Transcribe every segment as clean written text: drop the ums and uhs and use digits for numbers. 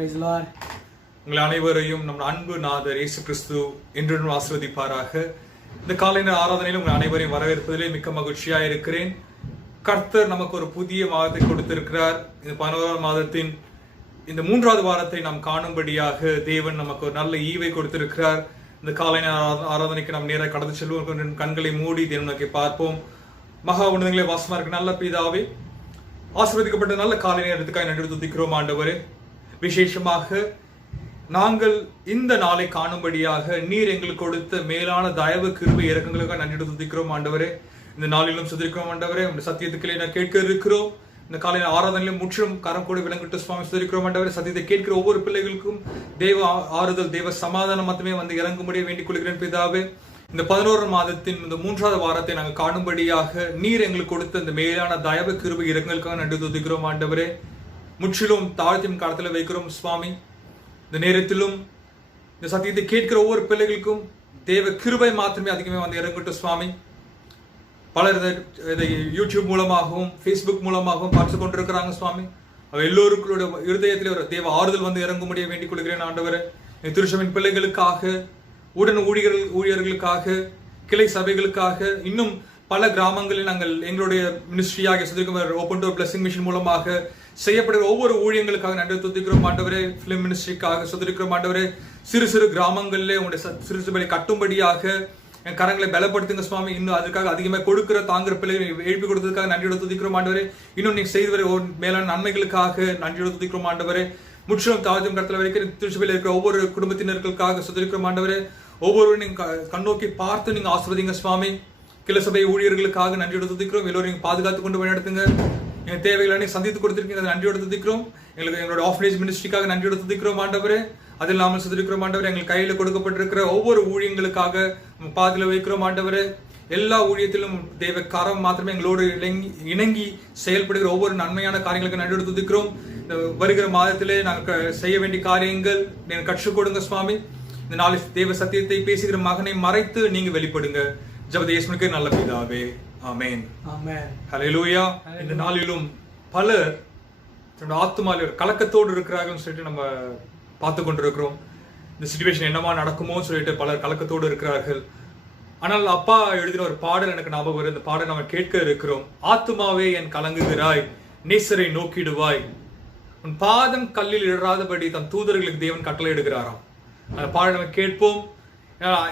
Praise the Lord. உங்கள் அனைவரையும் நம் அன்பு நாதர் இயேசு கிறிஸ்து என்றும் ஆசீர்வதிப்பாராக. இந்த காலை நேர ஆராதனையில் உங்கள் அனைவரையும் வரவேற்பதிலே மிக்க மகிழ்ச்சியாக இருக்கிறேன். கர்த்தர் நமக்கு ஒரு புதிய மாதத்தை கொடுத்திருக்கிறார். இந்த 11ஆம் மாதத்தின் இந்த 3வது வாரத்தை நாம் காணும்படியாக தேவன் நமக்கு ஒரு நல்ல ஈவை கொடுத்திருக்கிறார். இந்த காலை நேர ஆராதனைக்கு நாம் நேராக கடந்து செல்வோம். கண்களை மூடி தேவன் நோக்கி பார்ப்போம். மகா உன்னதங்களே வாசமா இருக்க நல்ல பிதாவே, ஆசீர்வதிக்கப்பட்ட நல்ல காலை நேரத்துக்காக நன்றி துதிக்கிறோம் ஆண்டவரே. விசேஷமாக நாங்கள் இந்த நாளை காணும்படியாக நீர் எங்களுக்கு கொடுத்த மேலான தயவு கிருபை இரக்கங்களுக்காக நன்றி துதிக்கிறோம் ஆண்டவரே. இந்த நாளிலும் சுதரிக்கிறோம் ஆண்டவரே. உங்களுடைய சத்தியத்துக்களை நான் கேட்க இருக்கிறோம். இந்த காலையில் ஆராதனையிலும் முற்றிலும் கரம் கூட விளங்கிட்டு சுவாமி சுதரிக்கிறோம் ஆண்டவரே. சத்தியத்தை கேட்கிற ஒவ்வொரு பிள்ளைகளுக்கும் தேவ ஆறுதல், தேவ சமாதானம் மட்டுமே வந்து இறங்கும்படியே வேண்டிக் கொள்கிறேன் பிதாவே. இந்த 11ஆம் மாதத்தின் இந்த 3வது வாரத்தை நாங்கள் காணும்படியாக நீர் எங்களுக்கு கொடுத்த இந்த மேலான தயவு கிருபை இரக்கங்களுக்காக நன்றி துதிக்கிறோம் ஆண்டவரே. முற்றிலும் தாழ்த்தின் காலத்தில் வைக்கிறோம் சுவாமி. இந்த நேரத்திலும் இந்த சத்தியத்தை கேட்கிற ஒவ்வொரு பிள்ளைகளுக்கும் தேவ கிருபை மாத்திரமே அதிகமே வந்து இறங்கட்டும் சுவாமி. பலர் இதை யூடியூப் மூலமாகவும் ஃபேஸ்புக் மூலமாகவும் பார்த்து கொண்டிருக்கிறாங்க சுவாமி. அவ எல்லோருக்களோட இருதயத்தில் ஒரு தேவ ஆறுதல் வந்து இறங்கும்படியே வேண்டிக் கொள்கிறேன் ஆண்டவரே. திருச்சபையின் பிள்ளைகளுக்காக, உடன் ஊழியர்களுக்காக, கிளை சபைகளுக்காக, இன்னும் பல கிராமங்களில் நாங்கள் எங்களுடைய மினிஸ்ட்ரியாக சுதிக்கும் ஓப்பன் டோர் பிளஸிங் மிஷன் மூலமாக செய்யப்படுகிற ஒவ்வொரு ஊழியங்களுக்காக நன்றி துதிக்கிறோம் ஆண்டவரே. பிலிம் மினிஸ்ட்ரிக்காக சுதிக்கிறோம் ஆண்டவரே. சிறு சிறு கிராமங்களிலே உங்களுடைய சிறு சிறுபடி கட்டும்படியாக என் கரங்களை பலப்படுத்துங்க சுவாமி. இன்னும் அதுக்காக அதிகமாக கொடுக்கிற தாங்குற பிள்ளைகளை எழுப்பி கொடுத்ததுக்காக நன்றியோட துதிக்கிறோம் ஆண்டவரே. இன்னும் நீங்க செய்து வர மேலான நன்மைகளுக்காக நன்றியோட துதிக்கிறோம் ஆண்டவரே. முற்றிலும் தாழ்த்தும் கடத்தில் வரைக்கும் திருச்சபையில் இருக்கிற ஒவ்வொரு குடும்பத்தினர்களுக்காக சுதரிக்கிறோம் ஆண்டவரே. ஒவ்வொருவரும் நீங்க கண்ணோக்கி பார்த்து நீங்க ஆசீர்வதிங்க சுவாமி. கிளை சபை ஊழியர்களுக்காக நன்றியோட துதிக்கிறோம். எல்லோரும் நீங்க பாதுகாத்து கொண்டு வழிநடத்துங்க. எங்க தேவைகளை சந்தித்து கொடுத்திருக்கீங்க, அதை நன்றியோட துதிக்கிறோம். எங்களுக்கு எங்களோட ஆஃப்லேஜ் மினிஸ்ட்ரிக்காக நன்றியோட துதிக்கிறோம் ஆண்டவரே. அதில் இல்லாமல் சுதரிக்கிறோம் ஆண்டவரே. எங்கள் கையில் கொடுக்கப்பட்டிருக்கிற ஒவ்வொரு ஊழியங்களுக்காக பாதில வைக்கிறோம் ஆண்டவரே. எல்லா ஊழியத்திலும் தேவ கரம் மாத்திரமே எங்களோடு இணங்கி செயல்படுகிற ஒவ்வொரு நன்மையான காரியங்களுக்கு நன்றியோட துதிக்கிறோம். வருகிற மாதத்திலே நாங்கள் செய்ய வேண்டிய காரியங்கள் நீங்க கற்றுக் கொடுங்க சுவாமி. இந்த நாளில் தேவ சத்தியத்தை பேசுகிற மகனை மறைத்து நீங்க வெளிப்படுங்க. ஜெபத்தை இயேசுவுக்கே நல்ல பிதாவே, ஆமென். Amen. ஹல்லேலூயா. இந்த நாளிலும் பலர் தன்னோட ஆத்துமால கலக்கத்தோடு இருக்கிறார்கள் சொல்லிட்டு நம்ம பார்த்து கொண்டிருக்கிறோம். இந்த சிச்சுவேஷன் என்னமா நடக்குமோ சொல்லிட்டு பலர் கலக்கத்தோடு இருக்கிறார்கள். ஆனால் அப்பா எழுதின ஒரு பாடல் எனக்கு ஞாபகம் வருது. இந்த பாடல் நம்ம கேட்க இருக்கிறோம். ஆத்துமாவே என் கலங்குகிறாய், நேசரை நோக்கிடுவாய், உன் பாதம் கல்லில் இடாதபடி தன் தூதர்களுக்கு தேவன் கட்டளை இடுகிறாராம். அந்த பாடல் நம்ம கேட்போம்.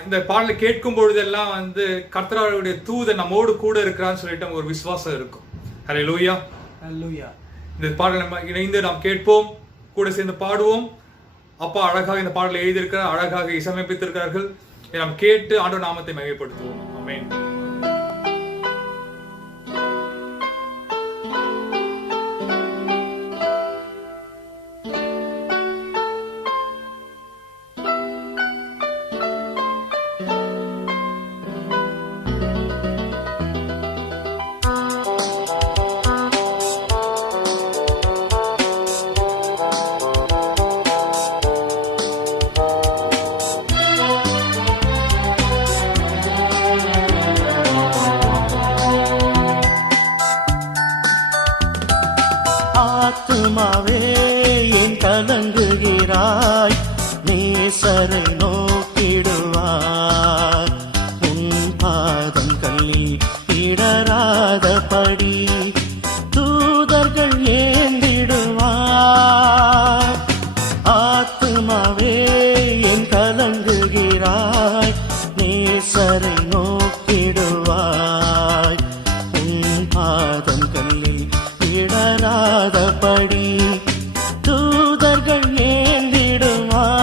இந்த பாடலை கேட்கும் பொழுதெல்லாம் வந்து கர்த்தருடைய தூதன் நம்மோடு கூட இருக்கிறான்னு சொல்லிட்டு ஒரு விசுவாசம் இருக்கும். ஹல்லேலூயா. Hallelujah. இந்த பாடலை நம்ம இணைந்து நாம் கேட்போம், கூட சேர்ந்து பாடுவோம். அப்பா அழகாக இந்த பாடலை எழுதியிருக்கிறார், அழகாக இசையமைப்பித்திருக்கிறார்கள். இதை நாம் கேட்டு ஆண்டவர் நாமத்தை மகிமைப்படுத்துவோம். ஆமென். ஆத்துமாவே என் கலங்குகிறாய், நேசரை நோக்கிடுவாய், உன் பாதம் கல்லில் இடராதபடி தூதர்கள் ஏந்திடுவாய். ஆத்துமாவே என் கலங்குகிறாய், நேசரை நோக்கிடுவாய், உன் பாதம் கல்லில் இடராதபடி தூதர்கள் ஏந்திடுவார்.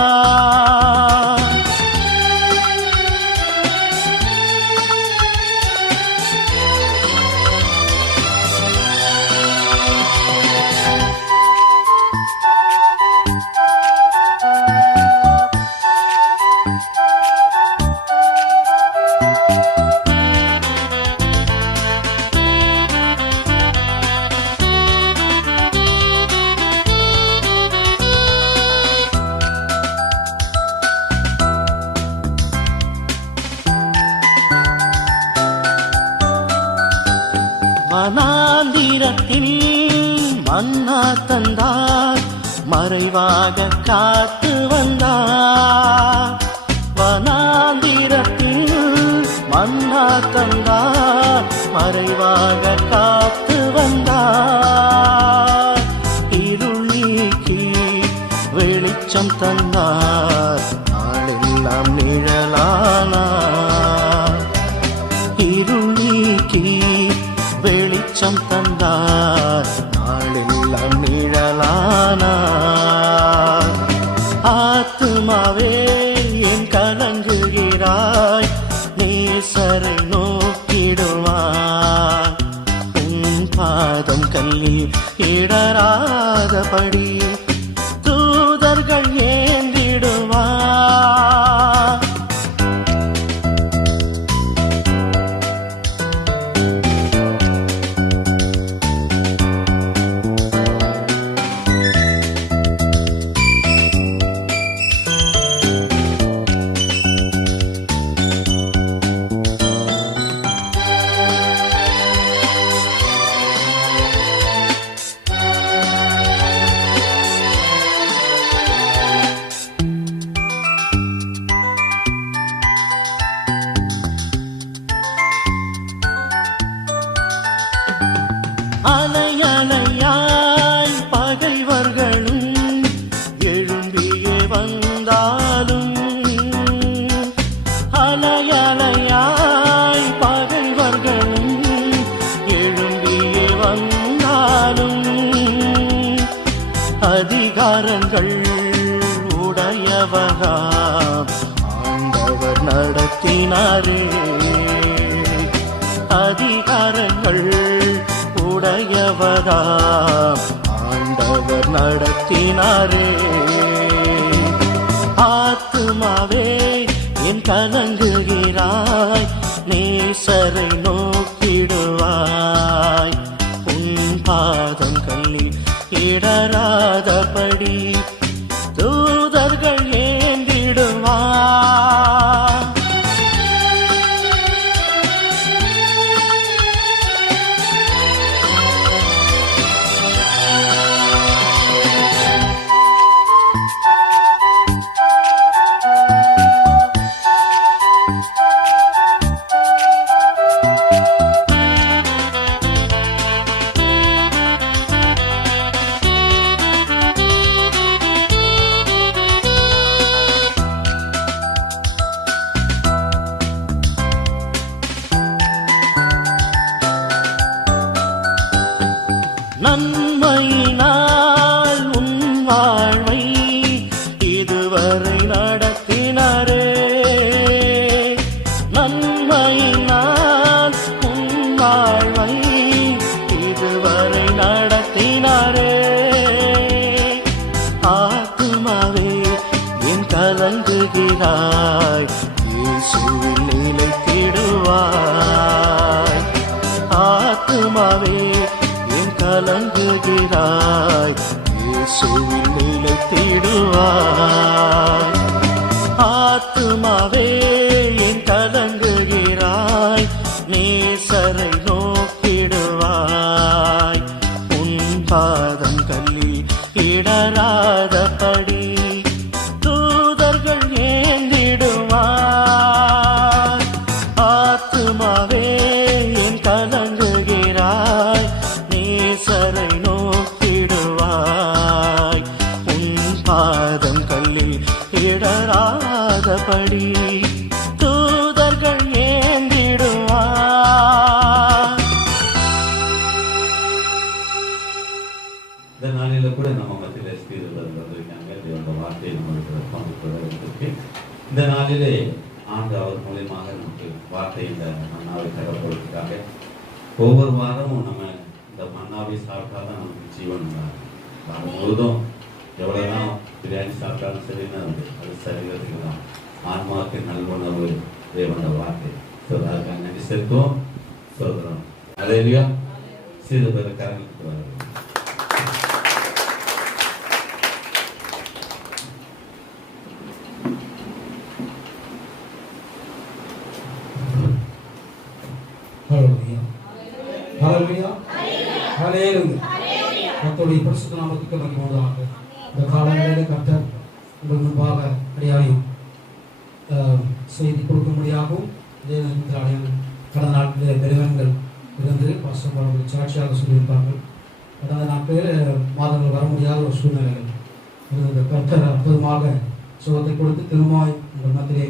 வனாந்திரத்தில் மன்னா தந்தார், மறைவாக காத்து வந்தார். வனாந்திரத்தில் மன்னா தந்தார், மறைவாக காத்து வந்தார். இருள் நீக்கி வெளிச்சம் தந்தார், நாளெல்லாம் நிழலானார். இருள் நீக்கி வெளிச்சம் தந்தார், நாளெல்லாம் நிழலானார். ஆத்துமாவே என் கலங்குகிறாய், நேசரை நோக்கிடுவாய். உன் பாதம் கல்லில் இடராதபடி தூதர்கள் ஏந்திடுவார். அலையலையாய் பகைவர்களும் எழும்பியே வந்தாலும், அலையலையாய் பகைவர்களும் எழும்பியே வந்தாலும், அதிகாரங்கள் உடையவராம் ஆண்டவர் நடத்தினாரே. அதிகாரங்கள் உடையவராம் ஆண்டவர் நடத்தினாரே. ஆத்துமாவே என் கலங்குகிறாய், நேசரை நோக்கிடுவாய். உன் பாதம் கல்லில் இடராதபடி தூதர்கள் ஏந்திடுவார். நன்மையினால் உன் வாழ்வை இதுவரை நடத்தினாரே. நன்மையினால் உன் வாழ்வை இதுவரை நடத்தினாரே. ஆத்துமாவே என் கலங்குகிறாய், இயேசுவில் நிலைத்திடுவாய். ஆத்துமாவே கலங்குகிறாய், இயேசுவில் நிலைத்திடுவாய். ஆத்துமாவே என் கலங்குகிறாய், நேசரை நோக்கிடுவாய். உன் பாதம் கல்லில் இடராதபடி தூதர்கள் ஏந்திடுவார். ஆத்துமாவே என் கலங்குகிறாய், நேசரை நோக்கிடுவாய். உன் பாதம் கல்லில் இடராதபடி தூதர்கள் ஏந்திடுவார். இந்த நாளில கூட நம்ம மத்தியில் ஸ்பீக்கர்கள் வந்திருக்காங்க. தேவனுடைய வார்த்தையை நம்மளுக்கு பங்கு கொள்வதற்கு இந்த நாளிலே ஆண்டு அவர் மூலியமாக நமக்கு வார்த்தை இந்த மன்னாவை தரப்படுவதற்காக ஒவ்வொரு வாரமும் நம்ம இந்த மன்னாவை சாப்பிட்டாதான் நமக்கு ஜீவன் வாரம் முழுதும் எவ்வளோதான் பிரியாணி சாப்பிட்டாலும் சரின்னு அது சரீரத்துக்கு தான் ஆன்மாவுக்கு நல்வுணர்வு தேவனுடைய வார்த்தை. ஸோ அதுக்காக நன்றி செலுத்துவோம், சொல்கிறோம். அலையிலையா சிறு பேர் கரங்களுக்கு வருது. ஹல்லேலூயா ஹல்லேலூயா. கர்த்தருடைய பரிசுத்த நாமத்துக்கு மகிமை உண்டாகட்டும். இந்த காலங்களில் கர்த்தர் உங்கள் முன்பாக அடியாரையும் செய்தி கொடுக்கும்படியாகவும் இதே நேரத்தில் கடந்த நாட்களில் பெருவங்கள் இருந்து பாசம் சாட்சியாக சொல்லியிருப்பார்கள். கடந்த நாட்கள் மாதங்கள் வர முடியாத ஒரு சூழ்நிலைகள் இந்த கர்த்தர் அற்புதமாக சுகத்தை கொடுத்து திரும்பமாய் உங்கள் மத்தியிலே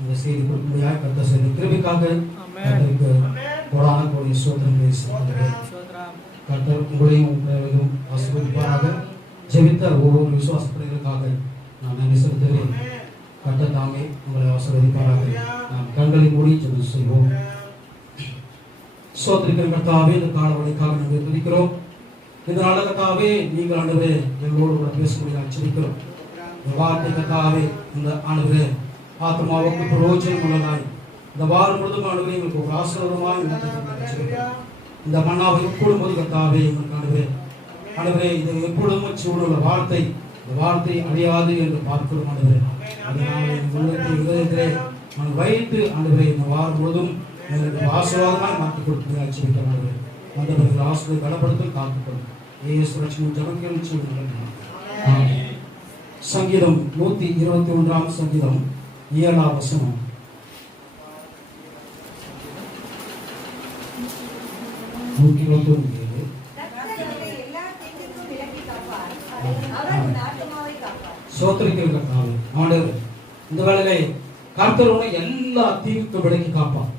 இந்த செய்தி கொடுக்கும்படியாக கர்த்தர் செய்தி கிருபைக்காக கர்த்தருக்கு கோடான கோடி சோதனைகளை செய்கிறார். கர்த்தர் உங்களையும் உங்களையும் ஆசீர்வதிப்பாராக. ஜெபித்த ஒவ்வொரு விசுவாசப்படுகளுக்காக நான் நன்றி செலுத்துகிறேன். கர்த்தர் தாமே உங்களை ஆசீர்வதிப்பாராக. நாம் கண்களை மூடி ஜெபம் செய்வோம். சோத்திரிக்கிற கர்த்தாவே, இந்த காலவழிக்காக நாங்கள் துதிக்கிறோம். இந்த நாள் கர்த்தாவே, நீங்கள் ஆண்டவரே எங்களோடு கூட பேசும்படியாக ஜெபிக்கிறோம். இந்த வார்த்தை கர்த்தாவே, இந்த ஆண்டவரே ஆத்மாவுக்கு பிரயோஜனம் உள்ளதாய் இந்த வாரம் முழுதும் ஆண்டவரே எங்களுக்கு ஒரு ஆசீர்வாதமாய் இந்த மன்னாவை எப்பொழுதும் கர்த்தாவே எங்களுக்கு ஆண்டவரே இது எப்பொழுதும் சூழலுள்ள வார்த்தை, இந்த வார்த்தை அழியாது என்று பார்க்கிறோம் ஆண்டவரே. அதனால இதயத்திலே நாங்கள் வைத்து ஆண்டவரே இந்த வாரம் முழுதும் எங்களுக்கு ஆசீர்வாதமாய் மாற்றி கொடுத்து ஆட்சிக்கிறோம் ஆண்டவரே. ஆண்டவர்கள் ஆசீர்வாதத்தை பலப்படுத்த காத்துக்கொள்ளும். ஏசுரட்சணம் ஜெபங்கள் சங்கீதம் 121 சங்கீதம் 7 வசனம். இந்த வேளையிலே கர்த்தர் உன்னை எல்லா தீங்குக்கும் விலக்கி காப்பார்.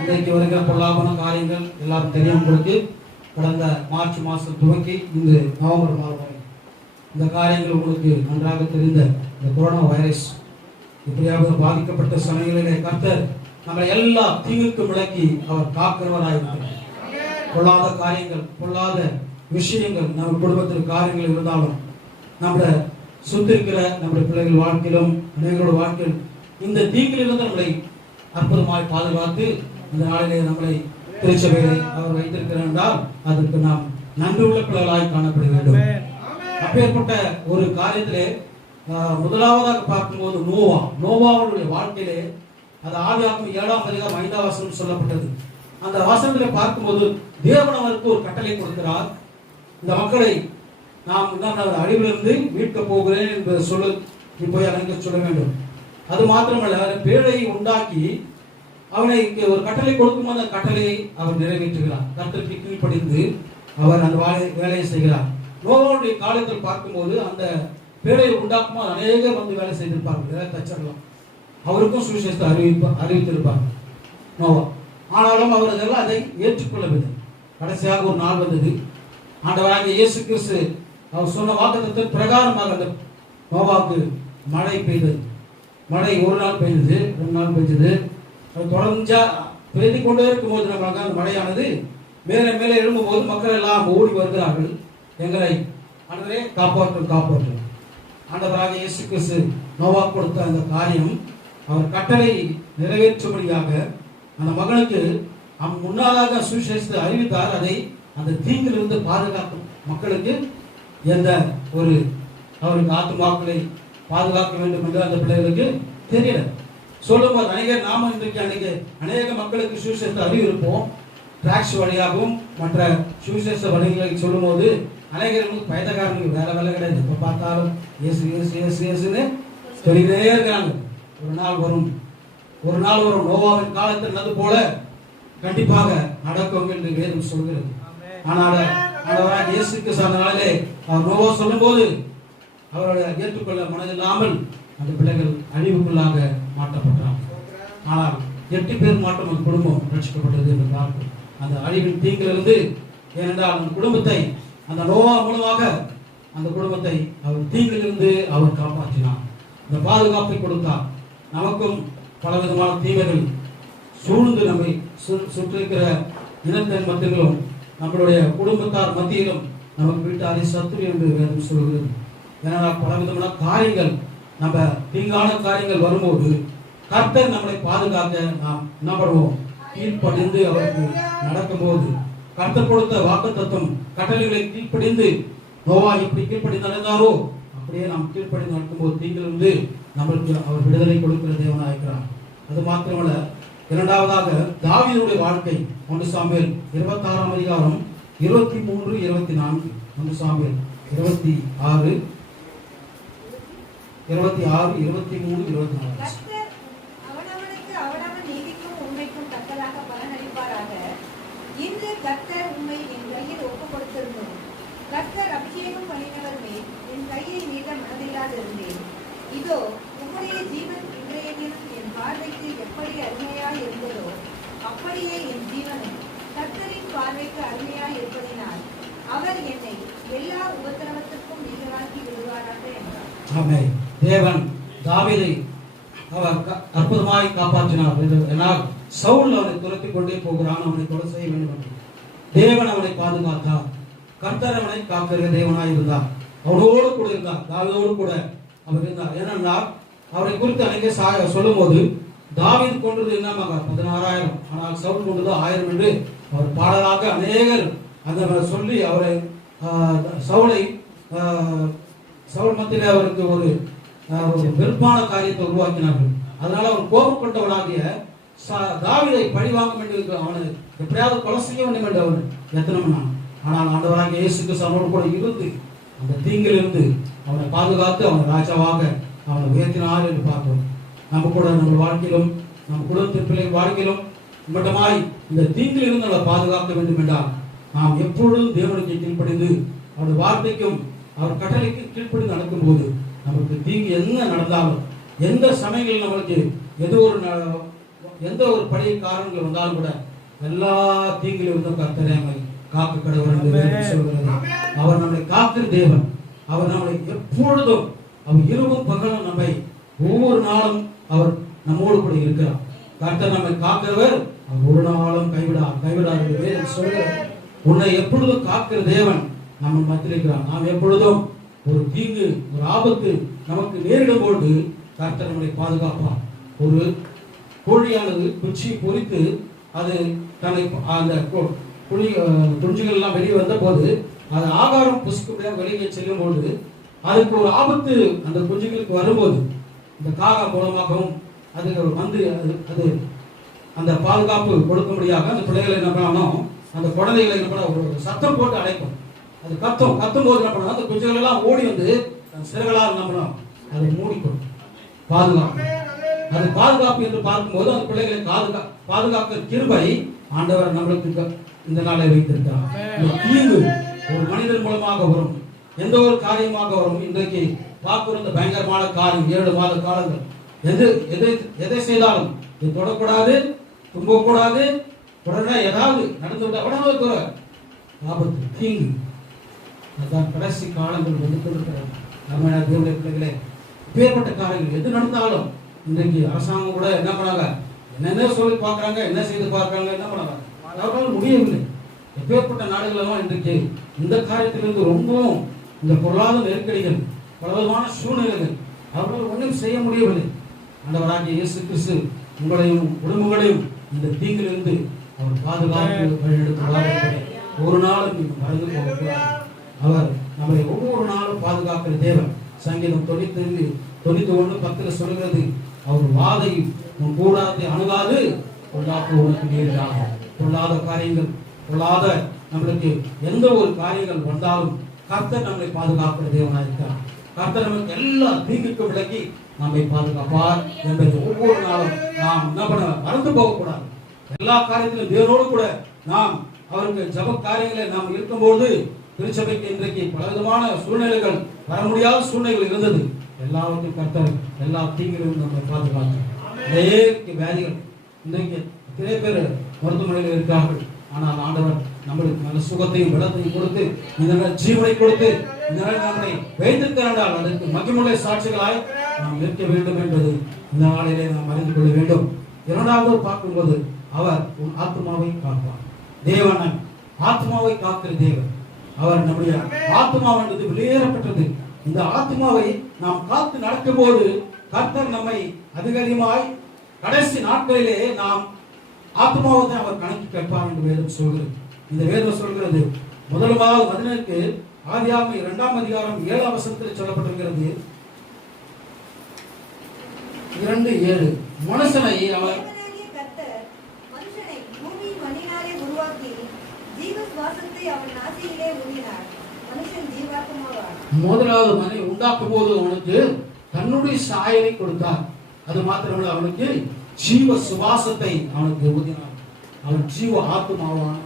இன்றைக்கு வருகிற பொல்லாதன காரியங்கள் எல்லாரும் தெரியும். உங்களுக்கு கடந்த மார்ச் மாதம் துவக்கி இன்று நவம்பர் மாதம் வரை இந்த காரியங்கள் உங்களுக்கு நன்றாக தெரிந்த இந்த கொரோனா வைரஸ் இப்படியாக பாதிக்கப்பட்ட சமயங்களிலே கர்த்தர் நம்மளை எல்லா தீங்குக்கும் விலக்கி அவர் காக்கிறவராயிருக்கிறார். பொல்லாத காரியங்கள், பொல்லாத விஷயங்கள் நம்ம குடும்பத்தில் காரியங்கள் இருந்தாலும் நம்மளை சுத்தி இருக்கிற நம்முடைய பிள்ளைகள் வாழ்க்கையிலும் அனைவரோட வாழ்க்கையில் இந்த தீங்கிலிருந்து நம்மளை அற்புதமாய் பாதுகாத்து இந்த நாளிலே நம்மளை திருச்சபையை அவர் வைத்திருக்கிறார் என்றால் அதற்கு நாம் நன்றி உள்ள பிள்ளைகளாய் காணப்பட வேண்டும். அப்பேற்பட்ட ஒரு காரியத்திலே முதலாவதாக பார்க்கும்போது நோவாவுடைய வாழ்க்கையிலே அது ஆதியாகமம் 7ஆம் அதிகாரம் 5ஆம் வசனம் சொல்லப்பட்டது. அந்த வசனத்திலே பார்க்கும்போது தேவன் அவருக்கு ஒரு கட்டளை கொடுக்கிறார். இந்த மக்களை நாம் அழிவிலிருந்து மீட்க போகிறேன் என்பதை நீ போய் அங்கே சொல்ல வேண்டும். அது மாத்திரமல்ல, பேழையை உண்டாக்கி அவனை ஒரு கட்டளை கொடுக்கும் அந்த கட்டளையை அவர் நிறைவேற்றுகிறார். கர்த்தருக்கு கீழ்ப்படிந்து அவர் அந்த வேலையை செய்கிறார். நோவாவுடைய காலத்தில் பார்க்கும்போது அந்த பேழையை உண்டாக்கும் அநேகர் வந்து வேலை செய்திருப்பார்கள். தச்சரலாம் அவருக்கும் சுவிசேஷத்தை அறிவித்திருப்பார் நோவா. ஆனாலும் அவர் அதெல்லாம் அதை ஏற்றுக்கொள்ளவில்லை. கடைசியாக ஒரு நாள் வந்தது. ஆண்டவராகிய இயேசு கிறிஸ்து அவர் சொன்ன வாக்குத்தத்தத்தின் பிரகாரமாக அந்த நோவாவுக்கு மழை பெய்தது. மழை ஒரு நாள் பெய்தது, 2 நாள் பெய்தது. தொடர்ந்து பெய்து கொண்டே இருக்கும்போது நம்மளாக அந்த மழையானது மேலே மேலே எழும்பும்போது மக்கள் எல்லாம் ஓடி வருகிறார்கள். எங்களை ஆண்டவரே காப்பாற்றும். ஆண்டவராகிய இயேசு கிறிஸ்து நோவா கொடுத்த அந்த காரியம் அவர் கட்டளை நிறைவேற்றும்படியாக அந்த மகனுக்கு முன்னாளாக சுவிசேஷத்தை அறிவித்தார். அதை அந்த தீங்கிலிருந்து பாதுகாக்கும் மக்களுக்கு எந்த ஒரு அவருக்கு ஆத்துமாக்களை பாதுகாக்க வேண்டும் என்று அந்த பிள்ளைகளுக்கு தெரியல. சொல்லும்போது நாம இன்றைக்கு அநேக மக்களுக்கு சுவிசேஷத்தை அறிவிப்போம். டிராக்ஸ் வழியாகவும் மற்ற சுவிசேஷ வழிகளை சொல்லும் போது அநேகர்களுக்கு பயத்தக்காரனுக்கு வேலை கிடையாது. எப்ப பார்த்தாலும் இயேசு இயேசு இயேசு இயேசுன்னு சொல்லிக்கிட்டே இருக்கிறாங்க. ஒரு நாள் வரும் நோவாவின் காலத்தில் நடந்தது போல கண்டிப்பாக நடக்கும் என்று வேதம் சொல்கிறது. ஆனால் இயேசுக்கு சார்ந்த நாளிலே அவர் நோவா சொல்லும் போது அவருடைய ஏற்றுக்கொள்ள மனதில்லாமல் அந்த பிள்ளைகள் அழிவுக்குள்ளாக மாற்றப்பட்டார். ஆனால் 8 பேர் மாற்றம் அந்த குடும்பம் ரட்சிக்கப்பட்டது என்று பார்க்கும். அந்த அழிவின் தீங்கிலிருந்து, ஏனென்றால் அந்த குடும்பத்தை அந்த நோவா மூலமாக அந்த குடும்பத்தை அவர் தீங்கிலிருந்து அவர் காப்பாற்றினார். இந்த பாதுகாப்பை கொடுத்தார். நமக்கும் பலவிதமான தீமைகள் சூழ்ந்து நம்மை சுற்றிருக்கிற இனத்தின் மத்தியிலும் நம்மளுடைய குடும்பத்தார் மத்தியிலும் நமக்கு வீட்டாரை சத்துரு என்று வேதம் சொல்கிறது. ஏனால் பலவிதமான காரியங்கள் நம்ம தீங்கான காரியங்கள் வரும்போது கர்த்தர் நம்மளை பாதுகாக்க நாம் என்ன பண்ணுவோம்? கீழ்ப்படிந்து அவருக்கு நடக்கும்போது கர்த்தர் கொடுத்த வாக்குத்தத்தம் கட்டளைகளை கீழ்ப்படிந்து நோவா எப்படி கீழ்ப்படிந்து நடந்தாரோ அப்படியே நாம் கீழ்ப்படிந்து நடக்கும்போது தீங்கிலிருந்து நம்மளுக்கு அவர் விடுதலை கொடுக்கிற தேவனாயிருக்கிறார். அது மாத்திரமல்ல, இரண்டாவதாக தாவீதுடைய வாழ்க்கை 1 சாமுவேல் 26ஆம் அதிகாரம் 23-24. 1 சாமுவேல் 26 26, 23, 24. கர்த்தர் அவனவனுக்கு அவனவன் நீதிக்கும் உண்மைக்கும் தக்கதாக பலனளிப்பாராக. இன்று கர்த்தர் உம்மை என் கையில் ஒப்புக் கொடுத்திருந்தோம். கர்த்தர் அபிஷேகம் பண்ணினவர் மேல் என் கையை நீட்ட மனதில்லாதிருந்தேன். இதோ உம்முடைய ஜீவன் இன்றைய தினம் என் பார்வைக்கு எப்படி அருமையாய் இருந்ததோ அப்படியே என் ஜீவனும் கர்த்தரின் பார்வைக்கு அருமையாய் இருப்பதினால் அவர் என்னை எல்லா உபத்திரவத்திற்கும் நீங்களாக்கி விடுவாராக என்றார். ஆமென். தேவன் தாவீதை அவர் அற்புதமாய் காப்பாற்றினார். ஏனால் சவுல் அவனை துரத்தி கொண்டே போகிறான், அவனை கொலை செய்ய வேண்டும் என்று. தேவன் அவனை பாதுகாத்தார். கர்த்தர் அவனை காக்கிற தேவனாய் இருந்தார். அவனோடு கூட இருந்தார், தாவீதோடு கூட அவர் இருந்தார். ஏனென்றால் அவரை குறித்து அநேக சொல்லும் போது தாவீது கொண்டது என்னமாக 16,000, ஆனால் சவுல் கொண்டது 1000 என்று அவர் பாடலாக அநேகர் அந்த சொல்லி அவரை சவுல் மத்தியிலே அவருக்கு ஒரு வெறுப்பான காரியத்தை உருவாக்கினார்கள். அதனால அவர் கோபம் கொண்டவனாகிய தாவீதை பழி வாங்க வேண்டும், அவனை எப்படியாவது கொலை செய்ய வேண்டும் என்று அவன் எத்தனம்னா. ஆனால் ஆண்டவராகிய இயேசு கிறிஸ்து அவனோடு கூட இருந்து அந்த தீங்கிலிருந்து அவனை பாதுகாத்து அவனை ராஜாவாக அவனை உயர்த்தினார் என்று பார்க்கிறோம். நம்ம கூட நம்ம வாழ்க்கையிலும் நம்ம குடும்பத்தின் பிள்ளைகள் வாழ்க்கையிலும் மட்டுமாய் இந்த தீங்கில் இருந்து நம்மளை பாதுகாக்க வேண்டும் என்றால் நாம் எப்பொழுதும் தேவனுக்கு கீழ்ப்படிந்து அவருடைய வார்த்தைக்கும் அவர் கட்டளைக்கு கீழ்ப்படிந்து நடக்கும் போது நமக்கு தீங்கு என்ன நடந்தாலும் எந்த சமயங்களில் நம்மளுக்கு எந்த ஒரு பழைய காரணங்கள் வந்தாலும் கூட எல்லா தீங்கிலும் இருந்தும் கர்த்தர் நம்மை காக்க கடவுள் என்று சொல்கிறது. அவர் நம்மளை காக்கிற தேவன். அவர் நம்மளை எப்பொழுதும் அவர் இரவும் பகலும் நம்மை ஒவ்வொரு நாளும் அவர் நம்மோடு கூட இருக்கிறார். கர்த்தர் நம்மை காக்கிறவர், அவர் ஒரு நாளும் கைவிடாத சொல்கிறார். உன்னை எப்பொழுதும் காக்கிற தேவன் நம்ம மத்தியில் இருக்கிறார். நாம் எப்பொழுதும் ஒரு தீங்கு ஒரு ஆபத்து நமக்கு நேரிடும் போது கர்த்தர் நம்மை பாதுகாப்பார். ஒரு கோழியானது குச்சியை பொறித்து அது தன்னை அந்த குஞ்சுகள் எல்லாம் வெளியே வந்த போது அது ஆகாரம் புசுக்கு வெளியே செல்லும் போது அதுக்கு ஒரு ஆபத்து அந்த குஞ்சுகளுக்கு வரும்போது இந்த காகா மூலமாகவும் அது வந்து அது அந்த பாதுகாப்பு கொடுக்க முடியாத அந்த பிள்ளைகளை என்ன பண்ணணும், அந்த குழந்தைகளை என்ன பண்ண ஒரு சத்தம் போட்டு அழைக்கும். அது கத்தும் போது என்ன பண்ணணும், அந்த குஞ்சுகள் எல்லாம் ஓடி வந்து சிறகளால் என்ன பண்ணணும், அதை மூடிக்கொள்ளும். பாதுகாப்பு, அது பாதுகாப்பு என்று பார்க்கும்போது அந்த பிள்ளைகளை பாதுகாக்க கிருபை ஆண்டவர் நம்மளுக்கு இந்த நாளை வைத்திருக்கிறார். தீங்கு ஒரு மனிதன் மூலமாக வரும், எந்த ஒரு காரியமாக வரும். இன்றைக்கு பார்க்கிற இந்த பயங்கரமான காரியம் 7 மாத காலங்கள் எதை செய்தாலும் இது தொடக்கூடாது, தும்பக்கூடாது, உடனே ஏதாவது நடந்து விட்டா உடனே தூர ஆபத்து தீங்கு. அதுதான் கடைசி காலங்கள் வந்து கொண்டிருக்கிறது. நம்ம தேவனுடைய பிள்ளைகளே, பேர்பட்ட காரியங்கள் எது நடந்தாலும் இன்றைக்கு அரசாங்கம் கூட என்ன பண்ணாங்க, என்னென்ன சொல்லி பார்க்கறாங்க, என்ன செய்து பார்க்கறாங்க, என்ன பண்ணாங்க, அவர்களால் முடியவில்லை. எப்பேற்பட்ட நாடுகளெல்லாம் இன்றைக்கு இந்த காரியத்திலிருந்து ரொம்பவும் இந்த பொருளாதார நெருக்கடிகள், பலவிதமான சூழ்நிலைகள், அவர்களால் ஒன்றும் செய்ய முடியவில்லை. ஆண்டவராகிய இயேசு கிறிஸ்து உங்களையும் குடும்பங்களையும் இந்த தீங்கிலிருந்து அவர் பாதுகாப்பு வழிநடத்துவார் என்பதை ஒரு நாளும் நீங்கள் மறந்து போகக்கூடாது. அவர் நம்மை ஒவ்வொரு நாளும் பாதுகாக்கிற தேவன். சங்கீதம் 91:10 சொல்கிறது, அவர் வாதை உன் கூடாரத்தை அணுகாது, பொல்லாப்பு உனக்கு நேரிடாக. பொல்லாத காரியங்கள், பொல்லாத நம்மளுக்கு எந்த ஒரு காரியங்கள் வந்தாலும் கர்த்தர் நம்மை பாதுகாக்கிற தேவனாக இருக்கிறார். கர்த்தர் நமக்கு எல்லா தீங்குக்கும் விலக்கி நம்மை பாதுகாப்பார் என்பதை ஒவ்வொரு நாளும் நாம் என்ன பண்ண மறந்து போகக்கூடாது. எல்லா காரியத்திலும் தேவனோடு கூட நாம் அவருக்கு ஜப காரியங்களை நாம் இருக்கும்போது திருச்சபைக்கு இன்றைக்கு பலவிதமான சூழ்நிலைகள், வர முடியாத சூழ்நிலைகள் இருந்தது. எல்லாவற்றையும் கர்த்தர் எல்லா தீங்கிலும் நம்மை பாதுகாத்தார். நிறைய வியாதிகள் இன்றைக்கு நிறைய பேர் மருத்துவமனையில் இருக்கிறார்கள். ஆனால் ஆண்டவர் நம்மளுக்கு நல்ல சுகத்தையும் பலத்தையும் கொடுத்து இந்த ஜீவனை கொடுத்து இந்த நம்மை வைத்திருக்கிறால் அதற்கு மகிமுள்ள சாட்சிகளாய் நாம் இருக்க வேண்டும் என்பது இந்த நாளிலே நாம் அறிந்து கொள்ள வேண்டும். இரண்டாவது பார்க்கும்போது அவர் உன் ஆத்மாவை காப்பார். தேவன் ஆத்மாவை காக்கிற தேவன். அவர் நம்முடைய ஆத்மாவானது வெளியேறப்பட்டது. இந்த ஆத்மாவை நாம் காத்து நடக்கும் போது கர்த்தர் நம்மை அதிகமாய் கடைசி நாட்களிலே நாம் ஆத்மாவை அவர் கணக்கு கேட்பார் என்று வேதம் சொல்கிறது. இந்த வேதம் சொல்கிறது, முதலாவது மனிதனுக்கு ஆதியாகமம் 2ஆம் அதிகாரம் 7ஆம் வசனத்தில் சொல்லப்பட்டிருக்கிறது. 2:7 மனுஷனை அவர் மனுஷனை பூமியின் மண்ணினாலே உருவாக்கி ஜீவ சுவாசத்தை அவன் நாசியிலே ஊதினார். மனுஷன் ஜீவாத்மாவார். முதலாவது மனிதனை உண்டாக்கும் போது அவனுக்கு தன்னுடைய சாயலை கொடுத்தார். அது மாத்திரமல்ல, அவனுக்கு ஜீவ சுவாசத்தை அவனுக்கு ஊதினார். அவன் ஜீவ ஆத்மாவான்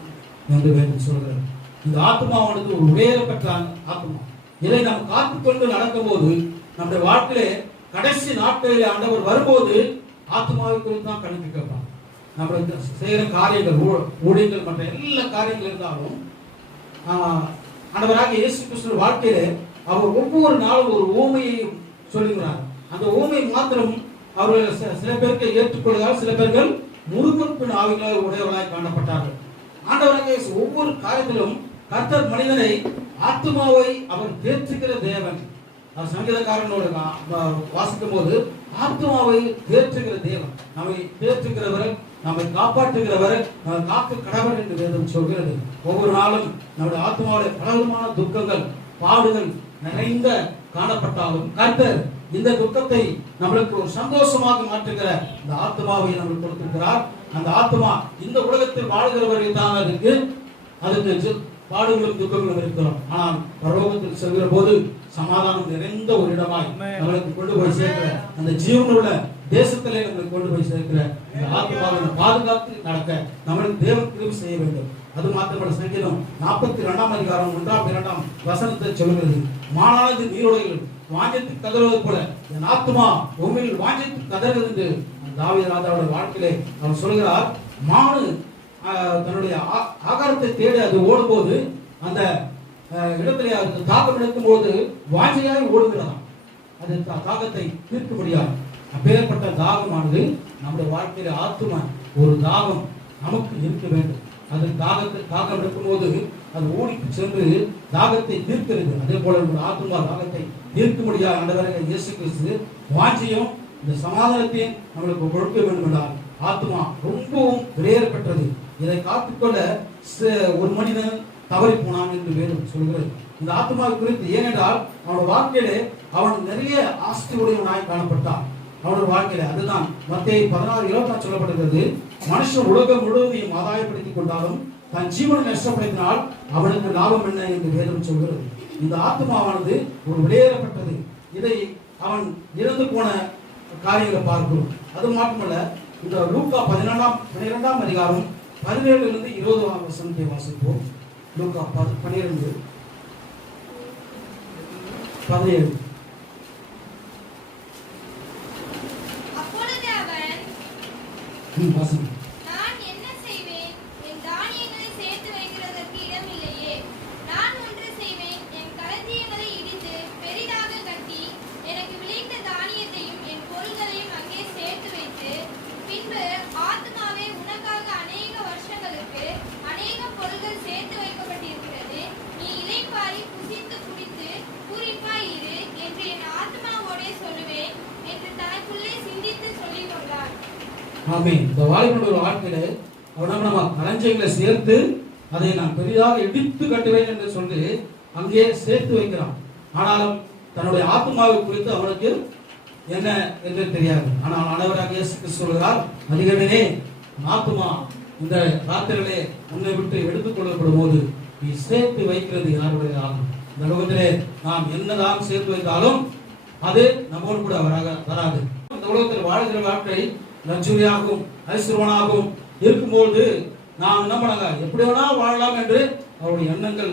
என்று வேதம் சொல்கிறார். இந்த ஆத்மாவானது ஒரு உயரப்பட்ட ஆத்மா. இதை நாம் காத்துக்கொண்டு நடக்கும் போது நம்முடைய வாழ்க்கையிலே கடைசி நாட்களில் ஆண்டவர் வரும்போது ஆத்மாவை குறித்து தான் கணக்கு கேட்பான். நம்ம செய்கிற காரியங்கள், ஊழியர்கள், மற்ற எல்லா காரியங்கள் இருந்தாலும் ஆண்டவராக இயேசு கிறிஸ்துவின் வாழ்க்கையிலே அவர் ஒவ்வொரு நாளும் ஒரு ஊமையை சொல்லுகிறார். அந்த ஊமை மாத்திரம் அவர்கள் சில பேருக்கு ஏற்றுக்கொள்கிறார், சில பேர்கள் முறுமுறுப்பின் ஆவிகளை உடையவர்களாய் காணப்பட்டார்கள். ஆண்டவராக ஒவ்வொரு காரியத்திலும் கர்த்தர் மனிதனை ஆத்மாவை அவர் தேற்றுகிற தேவன். சங்கீதக்காரனோட வாசிக்கும் போது ஆத்மாவை தேற்றுகிற தேவன், நம்மை தேற்றுகிறவர், நம்மை காப்பாற்றுகிறவர், நம்ம காக்க கடவர் என்று வேதம் சொல்கிறது. ஒவ்வொரு நாளும் நம்முடைய ஆத்மாவுடைய பலவிதமான துக்கங்கள், பாடுகள் நிறைந்த காணப்பட்டாலும் கர்த்தர் இந்த துக்கத்தை நம்மளுக்கு ஒரு சந்தோஷமாக மாற்றுகிற இந்த ஆத்மாவை நம்மளுக்கு கொடுத்திருக்கிறார். அந்த ஆத்மா இந்த உலகத்தில் வாழ்கிறவர்கள் தான் அதுக்கு பாடுகளும் துக்கங்களும் இருக்கிறோம். ஆனால் பரலோகத்தில் செல்கிற போது சமாதானம் நிறைந்த ஒரு இடமாய் நம்மளுக்கு கொண்டு போய் சேர்க்கிற, அந்த ஜீவனுள்ள தேசத்திலே நம்மளுக்கு கொண்டு போய் சேர்க்கிற இந்த ஆத்மாவை பாதுகாத்து நடக்க நம்மளுக்கு தேவன் கிருபை செய்ய வேண்டும். அது மாத்திரமல்ல, சங்கீதம் 42 அதிகாரம் 1-2 வசனத்தை சொல்கிறது. மானானது நீரோடைகள் வாஞ்சத்து கதறுவது போல என் ஆத்மா உண்மையில் வாஞ்சத்து கதறுகிறது என்று தாவீது ராஜாவுடைய வாழ்க்கையிலே அவர் சொல்கிறார். மானு தன்னுடைய ஆகாரத்தை தேடி அது ஓடும்போது அந்த இடத்திலே அது தாகம் எடுக்கும் போது வாஞ்சையாய் ஓடுகிறதாம். அது தாகத்தை தீர்க்க முடியாது. அப்பேற்பட்ட தாகமானது நம்முடைய வாழ்க்கையில ஆத்மா ஒரு தாகம் நமக்கு இருக்க வேண்டும். அது தாகம் எடுக்கும் போது அது ஓடிக்கு சென்று தாகத்தை தீர்க்கிறது. அதே போல ஒரு ஆத்மா தாகத்தை தீர்க்க முடியாது. ஆண்டவராகிய இயேசு கிறிஸ்து வாஞ்சையும் இந்த சமாதானத்தையும் நம்மளுக்கு கொடுக்க வேண்டும் என்றால் ஆத்மா ரொம்பவும் விலையேறப்பட்டது. இதை காத்துக்கொள்ள ஒரு மனிதன் தவறி போனான் என்று வேதம் சொல்கிறது. இந்த ஆத்மாவை குறித்து, ஏனென்றால் அவனோட வாழ்க்கையிலே அவன் நிறைய ஆஸ்தி உடையவனாய் காணப்பட்டான். அவனோட வாழ்க்கையில அதுதான் மத்தேயு 16:24 சொல்லப்படுகிறது. மனுஷன் உலகம் முழுவதையும் ஆதாயப்படுத்திக் கொண்டாலும் தன் ஜீவனை நஷ்டப்படுத்தினால் அவனுக்கு லாபம் என்ன என்று வேதம் சொல்கிறது. இந்த ஆத்மாவானது ஒரு விலையேறப்பட்டது. இதை அவன் இறந்து போன காரியங்களை பார்க்கிறோம். அது மட்டுமல்ல, இந்த லூக்கா 12 அதிகாரம் 17 20 வசனத்தை வாசிப்போம். லூக்கா 12:17 அப்பொழுது அவன், நான் என்ன செய்வேன்? என் தானியங்களை சேர்த்து வைக்கிறதற்கு இடம் இல்லையே. நான் ஒன்று செய்வேன், என் களஞ்சியங்களை இடித்து பெரிதாக கட்டி எனக்கு விளைந்த தானியத்தையும் என் பொருள்களையும் அங்கே சேர்த்து வைத்து, பின்பு ஆத்மாவே, உனக்காக அநேக வருஷங்களுக்கு அநேக பொருள்கள் சேர்த்து வைக்கப்பட்டிருக்கிறது. நீ இளைப்பாறி புசித்து குடித்து பூரிப்பாய் இரு என்று என் ஆத்மாவோடே சொல்லுவேன் என்று தனக்குள்ளே சிந்தித்து சொல்லிக் கொண்டார். ஆமென். இந்த வாலிபனுடைய வாழ்க்கையில அவன் நம்ம களஞ்சியங்களை சேர்த்து அதை நான் பெரிதாக இடித்து கட்டுவேன் என்று சொல்லி அங்கே சேர்த்து வைக்கிறான். ஆனாலும் தன்னுடைய ஆத்மாவை குறித்து அவனுக்கு என்ன என்று தெரியாது. ஆனால் ஆண்டவராக இயேசு கிறிஸ்து சொல்கிறார், அதிகமே ஆத்மா இந்த ராத்திரியிலே உன்னை விட்டு எடுத்துக் கொள்ளப்படும் போது நீ சேர்த்து வைக்கிறது யாருடைய ஆகும். இந்த உலகத்திலே நாம் என்னதான் சேர்த்து வைத்தாலும் அது நம்மோடு கூட வராது. இந்த உலகத்தில் வாழ்கிற வாழ்க்கை லட்சுமியாகவும் ஐஸ்வரனாகவும் இருக்கும்போது நாம் என்ன பண்ணாங்க, எப்படி வேணா வாழலாம் என்று அவருடைய எண்ணங்கள்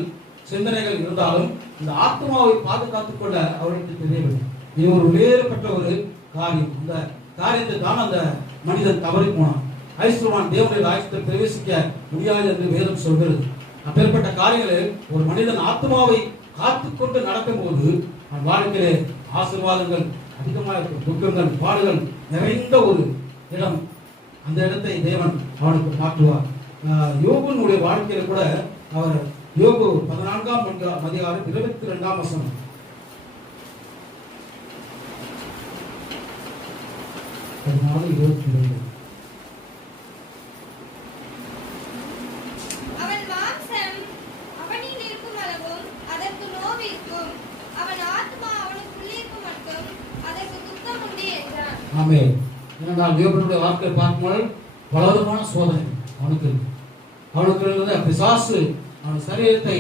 சிந்தனைகள் இருந்தாலும் இந்த ஆத்மாவை பாதுகாத்துக் கொள்ள அவருக்கு தெரியவில்லை. இது ஒரு வேறுபட்ட ஒரு காரியம். இந்த காரியத்தை தான் அந்த மனிதன் தவறி போனான். ஐஸ்வரன் தேவனுடைய ராஜ்யத்தில் பிரவேசிக்க முடியாது என்று வேதம் சொல்கிறது. அப்பேற்பட்ட காரியங்களில் ஒரு மனிதன் ஆத்மாவை காத்துக்கொண்டு நடக்கும் போது அவன் வாழ்க்கையிலே ஆசீர்வாதங்கள் அதிகமாக இருக்கும், துக்கங்கள் பாடுகள் நிறைந்த ஒரு இடம். அந்த இடத்தை தேவன் அவனுக்கு மாற்றுவார். யோபுனுடைய வாழ்க்கையில கூட அவர் யோபு 14 அதிகாரம் 22 வசனம். அவன் மாம்சம் அவனில் இருக்கும் அளவும் அதற்கு நோவிருக்கும், அவன் ஆத்மா அவனுக்குள்ளிருக்கும் மட்டும் அதற்கு துக்கம் உண்டு என்றான். ஆமென். ஏனென்றால் யோபுனுடைய வாழ்க்கை பார்க்கும்போது பலவிதமான சோதனை அவனுக்கு இருந்த பிசாசு அவன் சரீரத்தை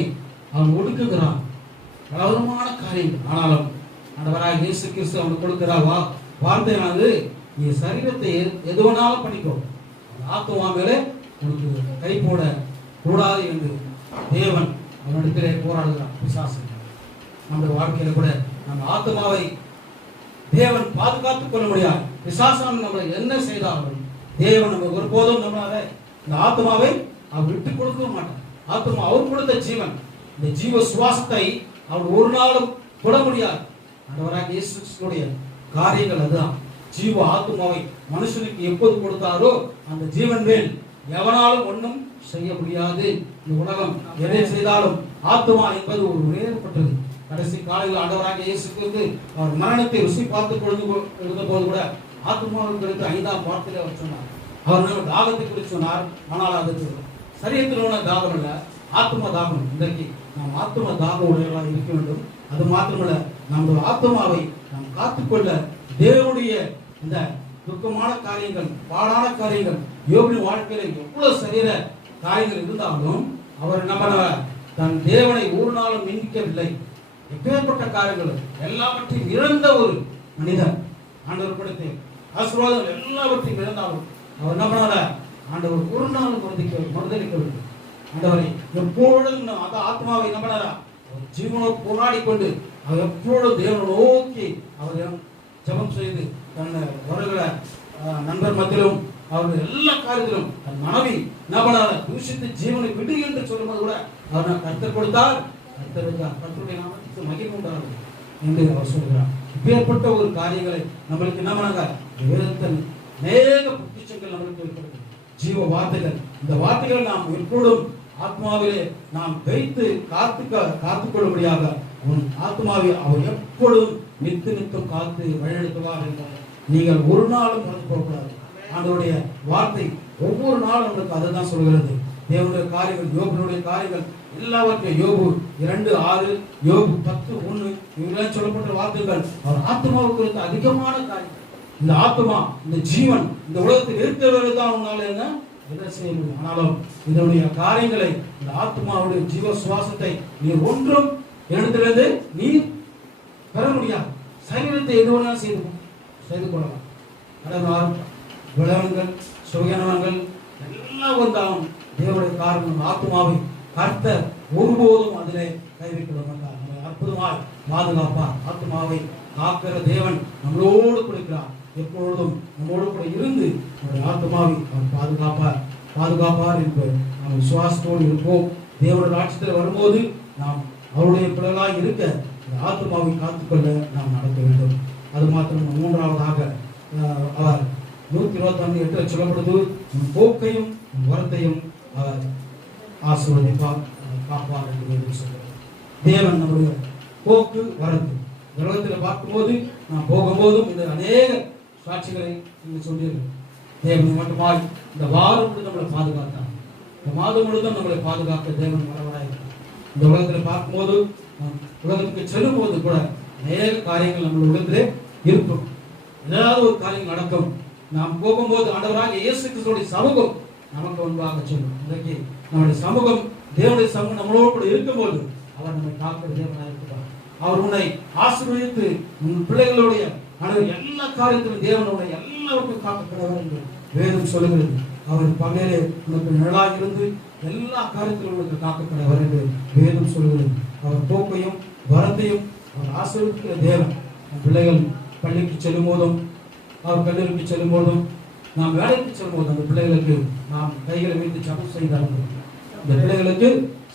அவன் ஒடுக்குகிறான், பலவிதமான காரியங்கள். ஆனாலும் ஆண்டவராக இயேசு கிறிஸ்து அவனுக்கு கொடுக்கிற வார்த்தையானது, நீ சரீரத்தை எது வேணாலும் பண்ணிக்கோ, ஆத்துமா மேலே உனக்கு கை போட கூடாது என்று தேவன் அவனிடத்திலே போராடுகிறார். பிசாசு நம்முடைய வாழ்க்கையில கூட நம்ம ஆத்மாவை தேவன் பாதுகாத்துக் கொள்ள முடியாது. பிசாசான் நம்மளை என்ன செய்தாலும் தேவன் நம்ம ஒருபோதும் நம்மளால இந்த ஆத்மாவை அவர் விட்டு கொடுக்க மாட்டார். ஆத்மா அவர் கொடுத்த ஜீவன், இந்த ஜீவ சுவாசத்தை அவர் ஒரு நாளும் தொட முடியாது. ஆண்டவராகிய இயேசு கிறிஸ்துவுடைய காரியங்கள் அதுதான். ஜீவ ஆத்மாவை மனுஷனுக்கு எப்போது கொடுத்தாரோ அந்த ஜீவன் மேல் எவனாலும் ஒன்றும் செய்ய முடியாது. இந்த உலகம் எதை செய்தாலும் ஆத்மா என்பது ஒரு வேறுபட்டது. கடைசி காலையில் ஆண்டவராகிய இயேசு கிறிஸ்து அவர் மரணத்தை ருசி பார்த்து இருந்த போது கூட ஆத்மாவை குறித்து 5ஆம் வார்த்தையில அவர் சொன்னார். அவர் நம்ம தாகத்தை குறித்து சொன்னார். ஆனால் அதுக்கு சரீரத்தில் உள்ள தாகம் அல்ல, ஆத்ம தாகம். இன்றைக்கு நாம் ஆத்ம தாகம் உடையவர்களாக இருக்க வேண்டும். அது மாத்திரமல்ல, நம்முடைய ஆத்மாவை நாம் காத்துக்கொள்ள தேவனுடைய இந்த துக்கமான காரியங்கள், பாடான காரியங்கள், யோபின் வாழ்க்கையில எவ்வளவு சரீர காரியங்கள் இருந்தாலும் அவர் நம்ம தன் தேவனை ஒரு நாளும் நிந்திக்கவில்லை. எப்பேற்பட்ட காரியங்கள் எல்லாவற்றையும் இழந்த ஒரு மனிதன், ஆண்டவர் கொடுத்த ஆசீர்வாதம் எல்லாவற்றையும் இழந்தாலும் அவர் நம்மளால ஆண்டவர் ஒரு நாளும் மறுதளிக்கவில்லை. ஆண்டவரை எப்பொழுதும் அந்த ஆத்மாவை நம்மளால ஜீவனோடு போராடி கொண்டு அவர் எப்பொழுதும் தேவனை நோக்கி அவர் ஜெபம் செய்து தன் வருகிற நண்பர் மத்தியிலும் அவருடைய எல்லா காரியத்திலும் தன் மனைவி நம்மளால தூஷித்து ஜீவனை விடு என்று சொல்லும்போது கூட அவர் கர்த்தர் கொடுத்தார், கர்த்தருடைய நாமத்துக்கு மகிமை உண்டாகும் என்று அவர் சொல்கிறார். இப்பேற்பட்ட ஒரு காரியங்களை நம்மளுக்கு என்ன பண்ணாங்க, வேதத்தில் அநேக பொக்கிஷங்கள் நம்மளுக்கு இருக்கிறது, ஜீவ வார்த்தைகள். இந்த வார்த்தைகளை நாம் எப்பொழுதும் ஆத்மாவிலே நாம் வைத்து காத்துக்கொள்ளும்படியாக உன் ஆத்மாவை அவர் எப்பொழுதும் நித்தம் காத்து வழிநடத்துவார் என்றார். நீங்கள் ஒரு நாளும் மறந்து போகக்கூடாது. ஆண்டவருடைய வார்த்தை ஒவ்வொரு நாளும் உங்களுக்கு அதை தான் சொல்கிறது. தேவனுடைய காரியங்கள், யோபுடைய காரியங்கள் எல்லாவற்றையும் யோபு 2:6, யோபு 10:1 இவங்களாம் சொல்லப்பட்ட வார்த்தைகள் அவர் ஆத்மாவுக்கு குறித்த அதிகமான காரியம். இந்த ஆத்மா, இந்த ஜீவன் இந்த உலகத்தில் இருக்கிறவர்கள் தான் உன்னால என்ன செய்ய முடியும். ஆனாலும் இதனுடைய காரியங்களை, இந்த ஆத்மாவுடைய ஜீவ சுவாசத்தை நீ ஒன்றும் இடத்திலிருந்து நீ பெற முடியாது. சரீரத்தை எதுவெல்லாம் செய்து கொள்ளலாம். கடவுள் விளவங்கள், சுகநலங்கள் எல்லாம் வந்தாலும் தேவனுடைய காரணம் ஆத்மாவை கர்த்தர் ஒருபோதும் அதிலே கைவிக்க மாட்டார். நம்மை அற்புதமாய் பாதுகாப்பார். ஆத்மாவை காக்கிற தேவன் நம்மளோடு கொடுக்கிறார். எப்பொழுதும் நம்மோடு கூட இருந்து நம்முடைய ஆத்மாவை அவர் பாதுகாப்பார் என்று நாம் விசுவாசத்தோடு இருப்போம். தேவனுடைய ராட்சியத்தில் வரும்போது நாம் அவருடைய பிள்ளைகளாய் இருக்க இந்த ஆத்மாவை காத்துக்கொள்ள நாம் நடக்க வேண்டும். அது மாத்திரம் மூன்றாவதாக அவர் 121:8 சொல்லப்படுது, போக்கையும் வரத்தையும் அவர் ஆசீர்வதிப்பார், காப்பார் என்று சொல்கிறார். தேவன் நம்முடைய போக்கு வரத்து உலகத்தில் பார்க்கும்போது நாம் போகும்போதும் இந்த அநேக சாட்சிகளை நீங்கள் சொல்லியிருக்கோம். தேவன் மட்டுமாய் இந்த வாரம் முழுதும் நம்மளை பாதுகாத்தார். இந்த மாதம் முழுதும் நம்மளை பாதுகாக்க தேவன் வரவராயிருக்கிறார். இந்த உலகத்தில் பார்க்கும்போது உலகத்துக்கு செல்லும் போது கூட அநேக காரியங்கள் நம்ம உலகத்திலே இருக்கும். ஏதாவது ஒரு காரியம் நடக்கும். நாம் போகும்போது ஆண்டவராக இயேசு கிறிஸ்துவின் சமூகம் நமக்கு முன்பாக சொல்லும். இன்றைக்கு நம்முடைய சமூகம், தேவனுடைய சமூகம் நம்மளோடு கூட இருக்கும்போது அவர் நம்மை காக்கிற தேவனாக இருக்கிறார். அவர் உன்னை ஆசீர்வதித்து உன் பிள்ளைகளுடைய எல்லா காரியத்திலும் தேவனுடைய எல்லாருக்கும் காக்கப்படுவார் என்று வேதம் சொல்லுகிறது. அவர் பகையிலே உனக்கு நிழலாக இருந்து எல்லா காரியத்திலும் உனக்கு காக்கப்படுவார் என்று வேதம் சொல்லுகிறது. அவர் போக்கையும் வரத்தையும் அவர் ஆசீர்வதிக்கிற தேவன். பிள்ளைகள் பள்ளிக்கு செல்லும் போதும், அவர் கல்லூரிக்கு செல்லும் போதும், நாம் வேலைக்கு செல்லும் போதும் அந்த பிள்ளைகளுக்கு நாம் கைகளை வைத்து ஜெபம் செய்தார்கள். இந்த பிள்ளைகளுக்கு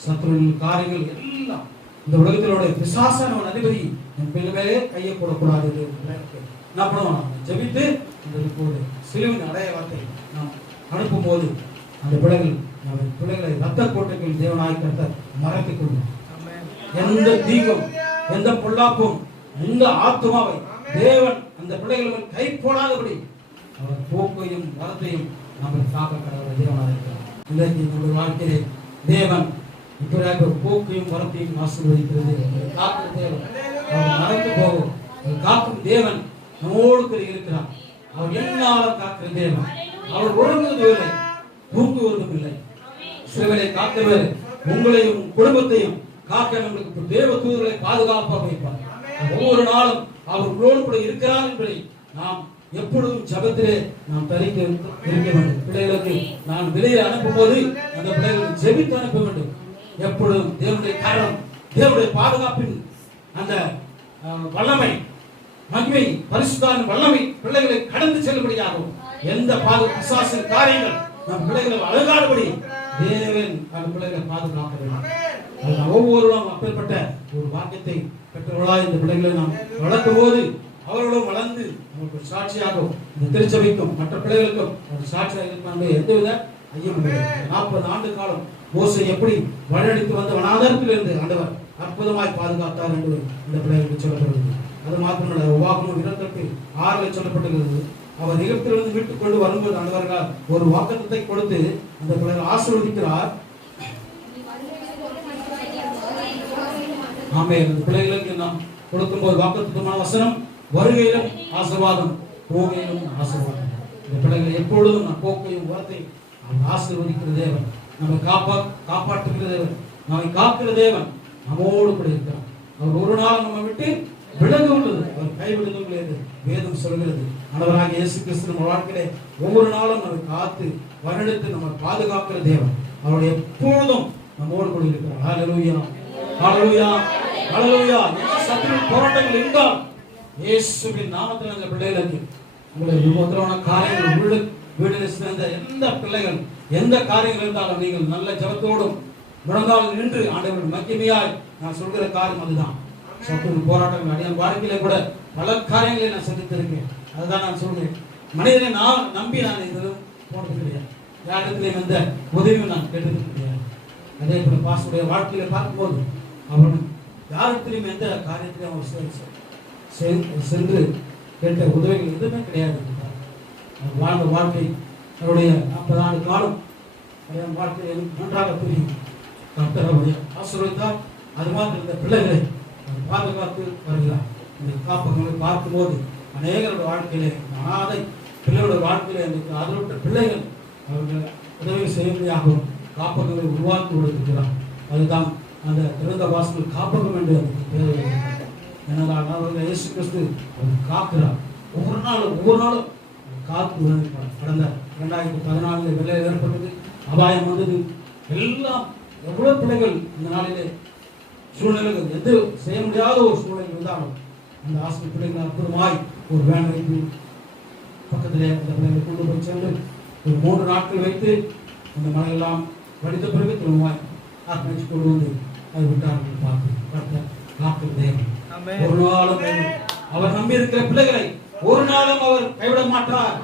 சத்துருவின் காரியங்கள் எல்லாம் இந்த உலகத்தினுடைய பிசாசான அதிபதி என் பிள்ளைகளே கையை போடக்கூடாது என்று என்ன பண்ணுவோம், ஜெபித்து இந்த சிலுவின் அடையாளத்தை நாம் அனுப்பும் போது அந்த பிள்ளைகளை ரத்த கோட்டைகள் தேவனாய் கர்த்தர் மறைத்துக் கொள்ளும். எந்த தீங்கும், எந்த பொல்லாப்பும், எந்த ஆத்மாவை தேவன் அந்த பிள்ளைகள் கை போடாதபடி அவர் போக்கையும் வரத்தையும் நம்ம காக்க கடவுள் தேவனாக இருக்கிறார். இன்றைக்கு நம்முடைய வாழ்க்கையிலே தேவன் இப்படியாக போக்கையும் வரத்தையும் ஆசீர்வதிக்கிறது. காக்கும் தேவன் அவர் மறைத்து போகும் காக்கும் தேவன் நம்மோடு கூட இருக்கிறார். அவர் என்னாலும் காக்கிற தேவன். அவர் உறங்குவதில்லை, தூங்குவதும் இல்லை. சிறுவனை காத்தவர் உங்களையும் குடும்பத்தையும் காக்க நம்மளுக்கு தேவ தூதர்களை பாதுகாப்பாக வைப்பார். ஒவ்வொரு நாளும் அவர் உங்களோடு கூட இருக்கிறார் என்பதை நாம் எப்பொழுதும் ஜெபத்திலே நாம் தரிக்க இருக்க வேண்டும். பிள்ளைகளுக்கு நான் வெளியே அனுப்பும் போது அந்த பிள்ளைகளுக்கு ஜெபித்து அனுப்ப வேண்டும். எப்பொழுதும் தேவனுடைய கரம், தேவனுடைய பாதுகாப்பின் அந்த வல்லமை, மகிமை, பரிசுத்தான வல்லமை பிள்ளைகளை கடந்து செல்லும்படியாகவும் எந்த பிசாசின் காரியங்கள் நம் பிள்ளைகளை அழகாடுபடி தேவன் அந்த பிள்ளைகளை பாதுகாக்க வேண்டும். ஒவ்வொருவரும் அப்பேற்பட்ட ஒரு வாக்கியத்தை பெற்றவர்களாக இந்த பிள்ளைகளை நாம் வளர்க்கும் போது அவர்களும் வளர்ந்து நமக்கு சாட்சியாகவும் இந்த திருச்சபைக்கும் மற்ற பிள்ளைகளுக்கும் ஒரு சாட்சியாக இருப்பாங்க. எந்தவித ஐயம் இல்லை. 40 ஆண்டு காலம் மோசே எப்படி வழிநடத்தி வந்த வனாந்தரத்தில் இருந்து ஆண்டவர் அற்புதமாய் பாதுகாத்தார் என்று இந்த பிள்ளைகளுக்கு சொல்லப்படுகிறது. அது மாத்திரமல்ல, உபாகமம் 28:6 சொல்லப்பட்டிருக்கிறது. அவர் எகிப்திலிருந்து மீட்டுக் கொண்டு வரும்போது ஆண்டவர்கள் ஒரு வாக்குத்தத்தை கொடுத்து அந்த பிள்ளைகள் ஆசீர்வதிக்கிறார். ஆமென். பிள்ளைகளுக்கு நாம் கொடுக்கும் போது வாக்குத்தத்தமான வசனம், வருகையிலும் ஆசீர்வாதம், போகையிலும் ஆசீர்வாதம். இந்த பிள்ளைகளை எப்பொழுதும் நம் போக்கையும் வார்த்தையும் அவர் ஆசீர்வதிக்கிற தேவன், நம்மை காப்பாற்றுகிற தேவன், நம்மை காக்கிற தேவன் நம்மோடு கூட இருக்கிறார். அவர் ஒரு நாள் நம்ம விட்டு விலகு உள்ளது, அவர் கைவிடுதும் கிடையாது. வேதம் சொல்கிறது, ஆண்டவராகிய இயேசு கிறிஸ்து நம்ம வாழ்க்கையிலே ஒவ்வொரு நாளும் நம்மை காத்து வழிநடத்தி நம்மை பாதுகாக்கிற தேவன். அவருடைய எப்பொழுதும் நம்மோடு கூட இருக்கிறார். ஹல்லேலூயா, ஹல்லேலூயா, ஹல்லேலூயா. சத்துரு போராட்டங்கள் இருந்தால் இயேசுவின் நாமத்தில் அந்த பிள்ளைகளுக்கு உங்களுக்கு உபத்திரவமான காரியங்கள், வீடு சேர்ந்த எந்த பிள்ளைகள் எந்த காரியங்கள் இருந்தாலும் நீங்கள் நல்ல ஜெபத்தோடும் முழங்கால் நின்று ஆண்டவரின் மகிமையாய் நான் சொல்கிற காரியம் அதுதான். சத்துரு போராட்டங்கள் அடியான் வாழ்க்கையில கூட பல காரியங்களை நான் சந்தித்திருக்கேன். அதுதான் நான் சொல்றேன். மனிதனை நான் நம்பி நான் எதுவும் போனது கிடையாது. யாரிடத்திலையும் எந்த உதவியும் நான் கேட்டது கிடையாது. அதே போல பாசுடைய வாழ்க்கையில பார்க்கும்போது அவன் யாரிடத்திலையும் எந்த காரியத்திலையும் அவர் சென்று கேட்ட உதவிகள் எதுவுமே கிடையாது. வாழ்ந்த வாழ்க்கை அவருடைய 40 ஆண்டு காலம் வாழ்க்கையை நன்றாக தெரியும். கர்த்தர் அவருடைய ஆசீர்வதித்தார். அது மாதிரி இந்த பிள்ளைகளை பாதுகாத்து வருகிறார். இந்த காப்பகங்களை பார்க்கும்போது அநேகருடைய வாழ்க்கையிலே அனாதை பிள்ளைகளுடைய வாழ்க்கையிலே அதிலுள்ள பிள்ளைகள் அவர்கள் உதவி செய்யும்படியாகவும் காப்பகங்களை உருவாக்கி கொடுத்திருக்கிறார். அதுதான் அந்த திறந்த வாசல் காப்பகம் என்று அதனால் அவர்கள் இயேசு கிறிஸ்து அவர் காக்கிறார். ஒவ்வொரு நாளும் காத்து உணர்கிறார். கடந்த 2014 வெள்ளை ஏற்பட்டது, அபாயம் வந்தது, எல்லாம் எவ்வளவு பிள்ளைகள் இந்த நாளிலே சூழ்நிலைகள் எது செய்ய முடியாத ஒரு சூழ்நிலை இருந்தாலும் அந்த ஆசிரியர் பிள்ளைகள் அற்புதமாய் ஒரு வேன் வைத்து பக்கத்திலே அந்த பிள்ளைகளை கொண்டு போய் சென்று ஒரு 3 நாட்கள் வைத்து அந்த மழையெல்லாம் வடித்த பிறகு திரும்பமாய் ஆத்மீச்சு கொண்டு வந்து அதை விட்டார்கள். பார்த்து காக்கிற தேவன் ஒரு நாளும் அவர் நம்பி இருக்கிற பிள்ளைகளை ஒரு நாளும் அவர் கைவிட மாட்டார்.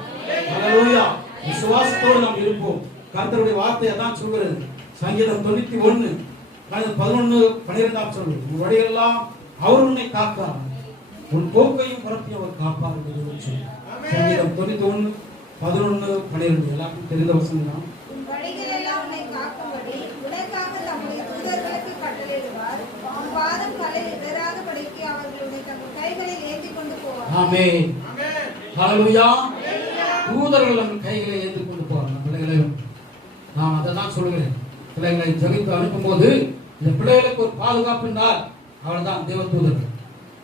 ஹல்லேலூயா. விசுவாசத்தோடு நாம் இருப்போம். கர்த்தருடைய வார்த்தை அதான் சொல்கிறது. சங்கீதம் 91:11 சொல்லுது, உன் வழியெல்லாம் அவர் உன்னை காப்பார், உன் போக்கையும் புறத்தையும் அவர் காப்பார் என்று சொல்லி. சங்கீதம் 91:11 எல்லாருக்கும் தெரிந்த வசனம் தான். உன் வழிகளெல்லாம் உன்னை காக்கும்படி உனக்காக தம்முடைய தூதர்களுக்கு கட்டளையிடுவார். உன் பாதம் கல்லில் இடராதபடிக்கு அவர்களுடைய தங்கள் கைகளில் ஏந்திக் கொண்டு போவார். ஆமென். ஹல்லேலூயா. தூதர்கள் நம்ம கைகளை ஏந்தி கொண்டு போவாங்க. பிள்ளைகளை நான் அதை தான் சொல்கிறேன். பிள்ளைகளை ஜெபித்து அனுப்பும்போது இந்த பிள்ளைகளுக்கு ஒரு பாதுகாப்பு என்றால் அவள் தான் தேவதூதர்கள்.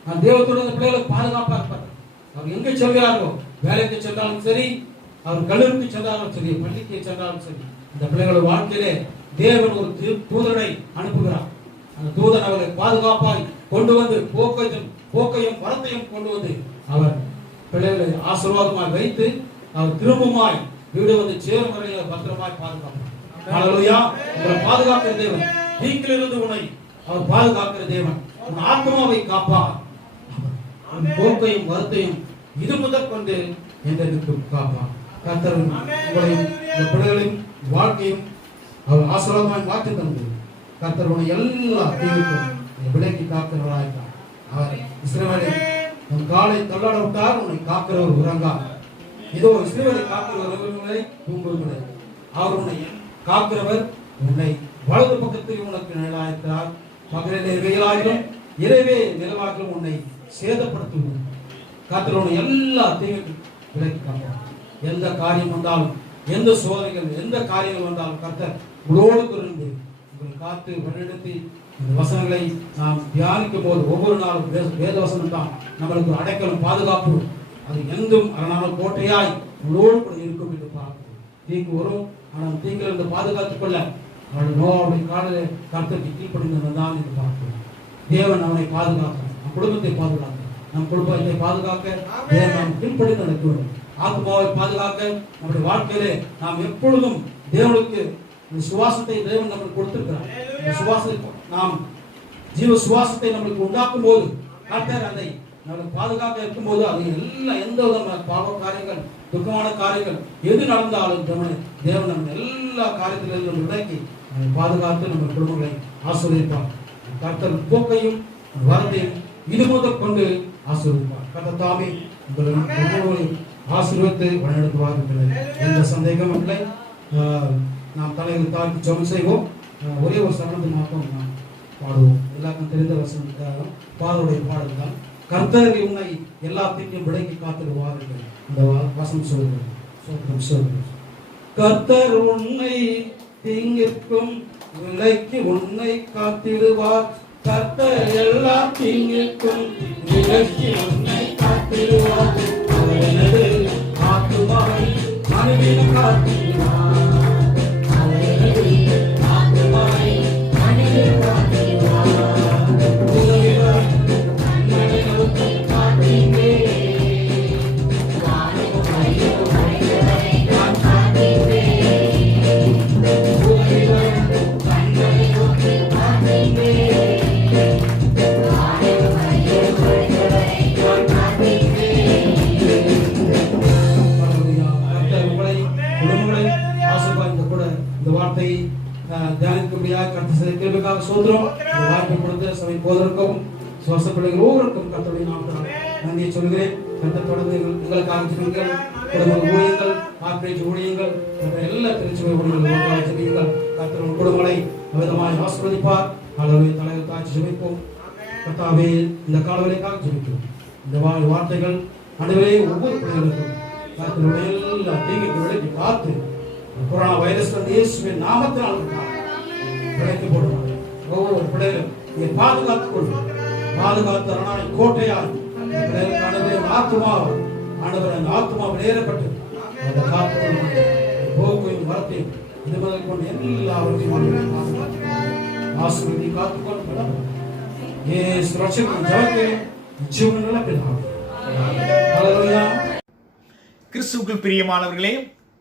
நான் தேவதூதர் பிள்ளைகளுக்கு பாதுகாப்பாக இருப்பார். அவர் எங்கே செல்கிறாரோ, வேலைக்கு சென்றாலும் சரி, அவர் கல்லூரிக்கு சென்றாலும் சரி, பள்ளிக்கு சென்றாலும் சரி, இந்த பிள்ளைகளோட வாழ்க்கையிலே தேவன் ஒரு தூதரை அனுப்புகிறார். அந்த தூதன் அவரை பாதுகாப்பாய் கொண்டு வந்து போக்கையும் வரத்தையும் கொண்டு வந்து அவர் பிள்ளைகளை ஆசீர்வாதமாய் வைத்து அவர் திரும்பமாய் வீடு வந்து சேரும் வரையில் பத்திரமாய் பாதுகாப்பார். ஹல்லேலூயா. உங்களை பாதுகாக்கிற தேவன், தீங்கிலிருந்து உன்னை அவர் பாதுகாக்கிற தேவன், உன் ஆத்மாவை காப்பார். உன் போக்கையும் வரத்தையும் இது முதல் கொண்டு என்றென்றைக்கு காப்பார். கர்த்தர் உங்களையும் உங்கள் பிள்ளைகளையும் வாழ்க்கையும் அவர் ஆசீர்வாதமாய் மாற்றி தந்து கர்த்தர் உன்னை எல்லா தீங்குக்கும் விலக்கி காக்கிறவராயிருக்கார். அவர் இஸ்ரவேலை உன் காலை தள்ளாட விட்டார், உன்னை காக்கிறவர் உறங்கார். இதோ இஸ்ரவேலை காக்கிறவர்களை தூங்குவதில்லை. அவர் உன்னை காக்கிறவர், உன்னை வலது பக்கத்தில் உனக்கு நிழலாயிருக்கிறார். பகலிலே வெயிலாகிலும் இரவே நிலவாகிலும் உன்னை சேதப்படுத்துவது. கர்த்தர் உன்னை எல்லா தீங்குக்கும் விலக்கி காப்பார். எந்த காரியம் வந்தாலும், எந்த சோதனைகள், எந்த காரியங்கள் வந்தாலும் கர்த்தர் உங்களோடு இருந்து உங்களை காத்து வழிநடத்தி இந்த வசனங்களை நாம் தியானிக்கும் போது ஒவ்வொரு நாளும் வேத வசனம் தான் நம்மளுக்கு அடைக்கலும் பாதுகாப்பு. அது எந்தும் அரணாமல் கோட்டையாய் உங்களோடு கூட இருக்கும் என்று பார்க்கிறோம். தீங்கு வரும், ஆனால் தீங்கிலிருந்து பாதுகாத்துக் கொள்ள அவள் நோவாவுடைய காலிலே கர்த்தருக்கு கீழ்ப்படிந்தவன் தான் என்று பார்க்கிறோம். தேவன் அவனை பாதுகாக்க, நம் குடும்பத்தை பாதுகாக்க, நம் குடும்பத்தை பாதுகாக்க தேவன் நாம் கீழ்ப்படிந்து நடக்க வேண்டும். ஆத்மாவை பாதுகாக்க நம்முடைய வாழ்க்கையிலே நாம் எப்பொழுதும் தேவனுக்கு இந்த சுவாசத்தை தேவன் நமக்கு கொடுத்திருக்கிறார். இந்த சுவாசத்தை நாம் ஜீவ சுவாசத்தை நம்மளுக்கு உண்டாக்கும் போது கர்த்தர் அதை நம்மளுக்கு பாதுகாக்க இருக்கும் போது அது எந்த விதமான பாவ காரியங்கள், துக்கமான காரியங்கள் எது நடந்தாலும் தேவன் நம்ம எல்லா காரியத்திலும் நம்ம விலக்கி பாதுகாத்து நம்ம குடும்பங்களை ஆசீர்வதிப்பார். கர்த்தர் போக்கையும் வரத்தையும் இது முதல் கொண்டு ஆசீர்வதிப்பார். கர்த்தர் தாமே உங்களை ஆசீர்வதித்து வழிநடத்துவார். எந்த சந்தேகமும் இல்லை. நாம் தலையில் தாக்கி ஜெபம் செய்வோம். ஒரே ஒரு சரணத்தை மாற்றம் நாம் பாடுவோம். எல்லாருக்கும் தெரிந்த வசனத்துக்காக பாடலுடைய பாடல் தான். கர்த்தர் உன்னை எல்லா தீங்கும் விலக்கி காத்திடுவார்கள். இந்த வசனம் சொல்கிறேன். கர்த்தர் உன்னை தீங்கிற்கும் விலக்கி உன்னை காத்திடுவார். கர்த்தர் எல்லா தீங்கிற்கும் விலக்கி உன்னை காத்திடுவார். அவரது ஆத்துமாவை மனுவின காத்திடுவார். சோதரம் வாய்ப்பை கொடுத்து சபை போதற்கும் சுவாச பிள்ளைகள் ஒவ்வொருக்கும் கர்த்தருடைய நாமத்தில் நன்றியை சொல்கிறேன். கர்த்தர் தொடர்ந்து எங்களுக்காக ஜெபியுங்கள். குடும்ப ஊழியங்கள், ஆர்ப்பரேஜ் ஊழியங்கள், எல்லா திருச்சபை ஊழியர்கள் ஜெபியுங்கள். கர்த்தர் குடும்பங்களை விதமாக ஆசீர்வதிப்பார். அளவில் தலைவர் தாழ்ச்சி ஜெபிப்போம். கர்த்தாவே, இந்த காலவரைக்காக ஜெபிப்போம். இந்த வார்த்தைகள் அனைவரே ஒவ்வொரு பிள்ளைகளுக்கும் கர்த்தருடைய எல்லா தீங்குக்கு விலக்கி காத்து கொரோனா வைரஸ் இயேசுவின் நாமத்தினால் விலக்கி போடுவாங்க. ஒவ்வொரு பிள்ளைகளும் நீ பாதுகாத்துக் கொள்ளும். பாதுகாத்து அரணாய் கோட்டையால் ஆத்மா வெளியேறப்பட்டு அந்த காத்து போக்கையும் வரத்தையும் இது முதல் கொண்டு எல்லாவற்றையும் ஆசீர்வதி காத்துக்கொண்டு கிறிஸ்துவுக்குள் பிரியமானவர்களே,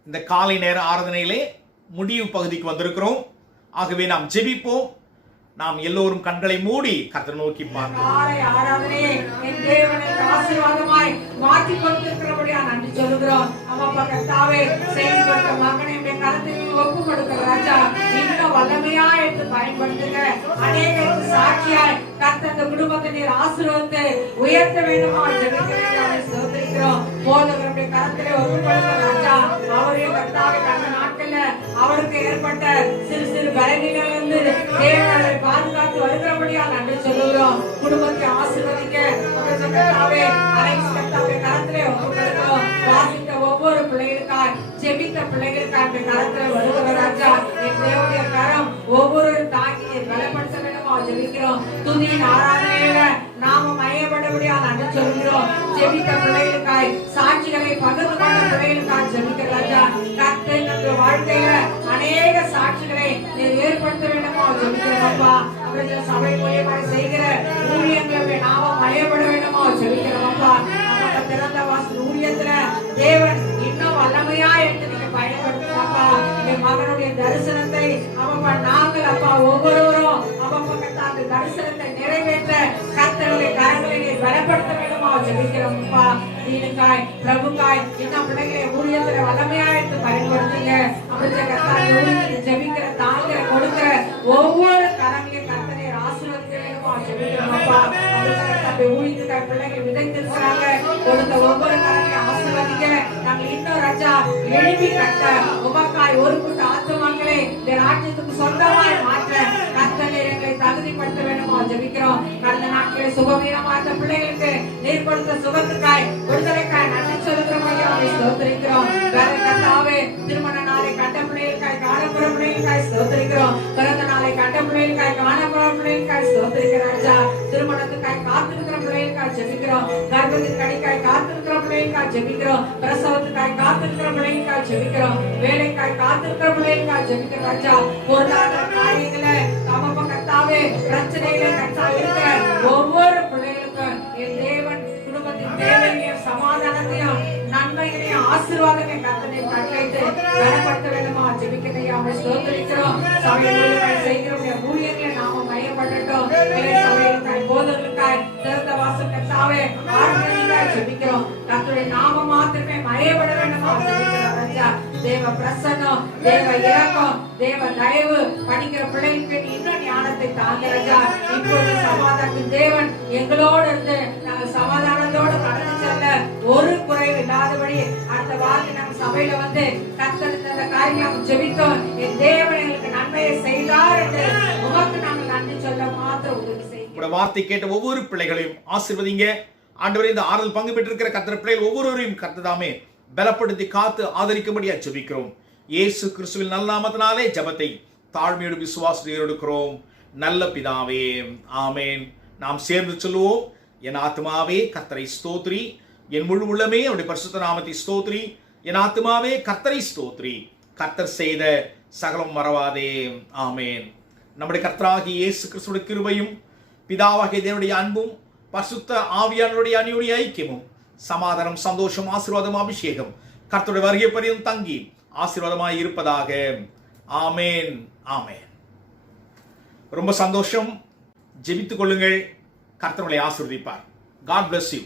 இந்த காலை நேர ஆராதனையிலே முடிவு பகுதிக்கு வந்திருக்கிறோம். ஆகவே நாம் ஜெபிப்போம். நாம் எல்லோரும் கண்களை மூடி கர்த்தரை நோக்கி பார்ப்போம். ஆராதனையை என் தேவனுக்கு ஆசீர்வாதமாய் மாற்றி கொடுத்திருக்கிறபடியா நன்றி சொல்லுகிறோம். அம்மா கர்த்தாவே, செயல்படுத்த மகனை உடைய கரத்தில் ஒப்பு கொடுக்கிற ராஜா, இன்னும் வல்லமையா எடுத்து பயன்படுத்துங்க. அநேகருக்கு சாட்சியாய் கர்த்தர் இந்த குடும்பத்தை நீர் ஆசீர்வதித்து உயர்த்த வேண்டுமா ஜெபிக்கிறோம். போதகருடைய கரத்திலே ஒப்பு கொடுக்கிற ராஜா, அவரையும் கர்த்தாவே கடந்த நாட்கள்ல அவருக்கு ஏற்பட்ட சிறு சிறு பலவீனங்களிலிருந்து தேவனை பாதுகாத்து வருகிறபடியா நன்றி சொல்லுகிறோம். குடும்பத்தை ஆசீர்வதிக்க கர்த்தாவே அலைக்ஸ் கர்த்தாவே கரத்திலே ஒப்பு கொடுக்கிறோம். வாசித்த ஒவ்வொரு பிள்ளைகளுக்காய், ஜெபித்த பிள்ளைகளுக்காக கரத்திலே வருகிற ராஜா, என் தேவனுடைய கரம் ஒவ்வொரு தாங்கி பலப்படுத்த வேண்டுமா ஜெபிக்கிறோம். துதியின் ஆராதனையில நாம மையப்படபடியா நன்றி சொல்கிறோம். ஜெபித்த பிள்ளைகளுக்காய், சாட்சிகளை பகிர்ந்து கொண்ட பிள்ளைகளுக்காய் ஜெபிக்கிற ராஜா, கர்த்தர் நம்முடைய வாழ்க்கையில அநேக சாட்சிகளை ஏற்படுத்த வேண்டுமா ஜெபிக்கிறோம். அப்பா, அவர்கள் சபை மூலியமாய் செய்கிற ஊழியங்களுடைய நாமம் மையப்பட வேண்டுமா ஜெபிக்கிறோம். அப்பா, நம்ம திறந்த வாசல் ஊழியத்துல தேவன் இன்னும் வல்லமையா எடுத்து நீங்க பயன்படுத்தப்பா. என் மகனுடைய தரிசனத்தை அப்பா நாங்கள் அப்பா ஒவ்வொருவரும் அப்பா அந்த தரிசனத்தை நிறைவேற்ற கர்த்தருடைய கரங்களை நீர் பலப்படுத்த வேண்டுமா ஜெபிக்கிறோம். அப்பா, தீனுக்காய் பிரபுக்காய் இன்னும் பிள்ளைகளை ஊழியத்துல வல்லமையா எடுத்து பயன்படுத்துங்க. அப்படி கர்த்தர் ஜெபிக்கிற தாங்கிற கொடுக்கிற ஒவ்வொரு கரங்களையும் கர்த்தரை ஆசீர்வதிக்க வேண்டுமா ஜெபிக்கிறோம். அப்பா, ஊழியத்துக்காய் பிள்ளைகள் விதைத்திருக்கிறாங்க, கொடுத்த ஒவ்வொரு கரங்களையும் ஆசீர்வதிக்க நாங்கள் இன்னும் ராஜா எழுப்பி கட்ட உமக்காய் ஒரு கூட்ட ஆத்துமாக்களை இந்த ராஜ்யத்துக்கு சொந்தமாய் மாற்ற கர்த்தர் எங்களை தகுதிப்படுத்த வேண்டுமா ஜெபிக்கிறோம். கடந்த நாட்களில் சுகவீனமா இருந்த பிள்ளைகளுக்கு நீர் கொடுத்த சுகத்துக்காய் விடுதலைக்காய் நன்றி சொல்லுகிறோம். ஸ்தோத்திரிக்கிறோம். கர்த்தாவே, திருமண நாளை கண்ட பிள்ளைகளுக்காய், காணப்புற பிள்ளைகளுக்காய் ஸ்தோத்திரிக்கிறோம். பிறந்த நாளை கண்ட பிள்ளைகளுக்காய், காணப்புற பிள்ளைகளுக்காய் ஜெபிக்கிறோம். பிரசவத்துக்காய் காத்திருக்கிற பிள்ளைகளுக்காய் ஜெபிக்கிறோம். வேலைக்காய் காத்திருக்கிற பிள்ளைகளுக்காய் ஜெபிக்கிறோம் ராஜா. பொருளாதார காரியங்கள ஆமாப்பா கர்த்தாவே பிரச்சனையில கர்த்தாவே இருக்கிற ஒவ்வொரு பிள்ளைகளுக்கும் என் தேவன் குடும்பத்தின் தேவையையும் சமாதானத்தையும் நன்மைகளையும் ஆசீர்வாதங்களையும் கர்த்தனை கட்டளையிட்டு பலப்படுத்த வேண்டுமா ஜெபிக்கிறதையா அவரை ஸ்தோத்திரிக்கிறோம். சபைகளுக்காய் செய்கிற ஊழியர்களை நாம மையப்படட்டும். சபைகளுக்காய் போதர்களுக்காய் திறந்த வாசல் கர்த்தாவே ஆர்வனைக்காய் ஜெபிக்கிறோம். கர்த்தருடைய நாம மாத்திரமே மையப்பட வேண்டுமா ஜெபிக்கிறோம் ராஜா. தேவ பிரசன்னம், தேவ இரக்கம், தேவ தயவு படிக்கிற பிள்ளைகளுக்கு இன்னும் ஞானத்தை தாங்க ராஜா. இப்பொழுது சமாதானத்தின் தேவன் எங்களோடு இருந்து நாங்கள் சமாதானத்தோடு கடந்து செல்ல ஒரு குறைவு இல்லாதபடி அடுத்த வாரம் நம்ம சபையில வந்து கர்த்தர் இந்த காரியம் ஜெபித்தோம். என் தேவன் எங்களுக்கு நன்மையை செய்தார் என்று உமக்கு நாங்கள் நன்றி சொல்ல மாத்திரம் உதவி செய்யும். வார்த்தை கேட்ட ஒவ்வொரு பிள்ளைகளையும் ஆசீர்வதிங்க ஆண்டவரே. இந்த ஆறுதல் பங்கு பெற்றிருக்கிற கர்த்தர் பிள்ளைகள் ஒவ்வொருவரையும் கர்த்ததாமே பலப்படுத்தி காத்து ஆதரிக்கும்படியா ஜெபிக்கிறோம். இயேசு கிறிஸ்துவின் நல்ல நாமத்தினாலே ஜெபத்தை தாழ்மையோடு விசுவாசத்தோடு எடுக்கிறோம் நல்ல பிதாவே, ஆமேன். நாம் சேர்ந்து சொல்லுவோம். என் ஆத்மாவே கர்த்தரை ஸ்தோத்ரி, என் முழு உள்ளமே அவருடைய பரிசுத்த நாமத்தை ஸ்தோத்ரி. என் ஆத்மாவே கர்த்தரை ஸ்தோத்ரி, கர்த்தர் செய்த சகலம் மறவாதே, ஆமேன். நம்முடைய கர்த்தராகிய இயேசு கிறிஸ்துவின் கிருபையும் பிதாவாகிய தேவனுடைய அன்பும் பரிசுத்த ஆவியானவருடைய அணியுடைய ஐக்கியமும் சமாதானம், சந்தோஷம், ஆசீர்வாதம், அபிஷேகம் கர்த்தருடைய வருகை பரியந்தம் தங்கி ஆசீர்வாதமாய் இருப்பதாக, ஆமேன், ஆமேன். ரொம்ப சந்தோஷம். ஜெபித்துக் கொள்ளுங்கள். கர்த்தர் உங்களை ஆசீர்வதிப்பார். God bless you.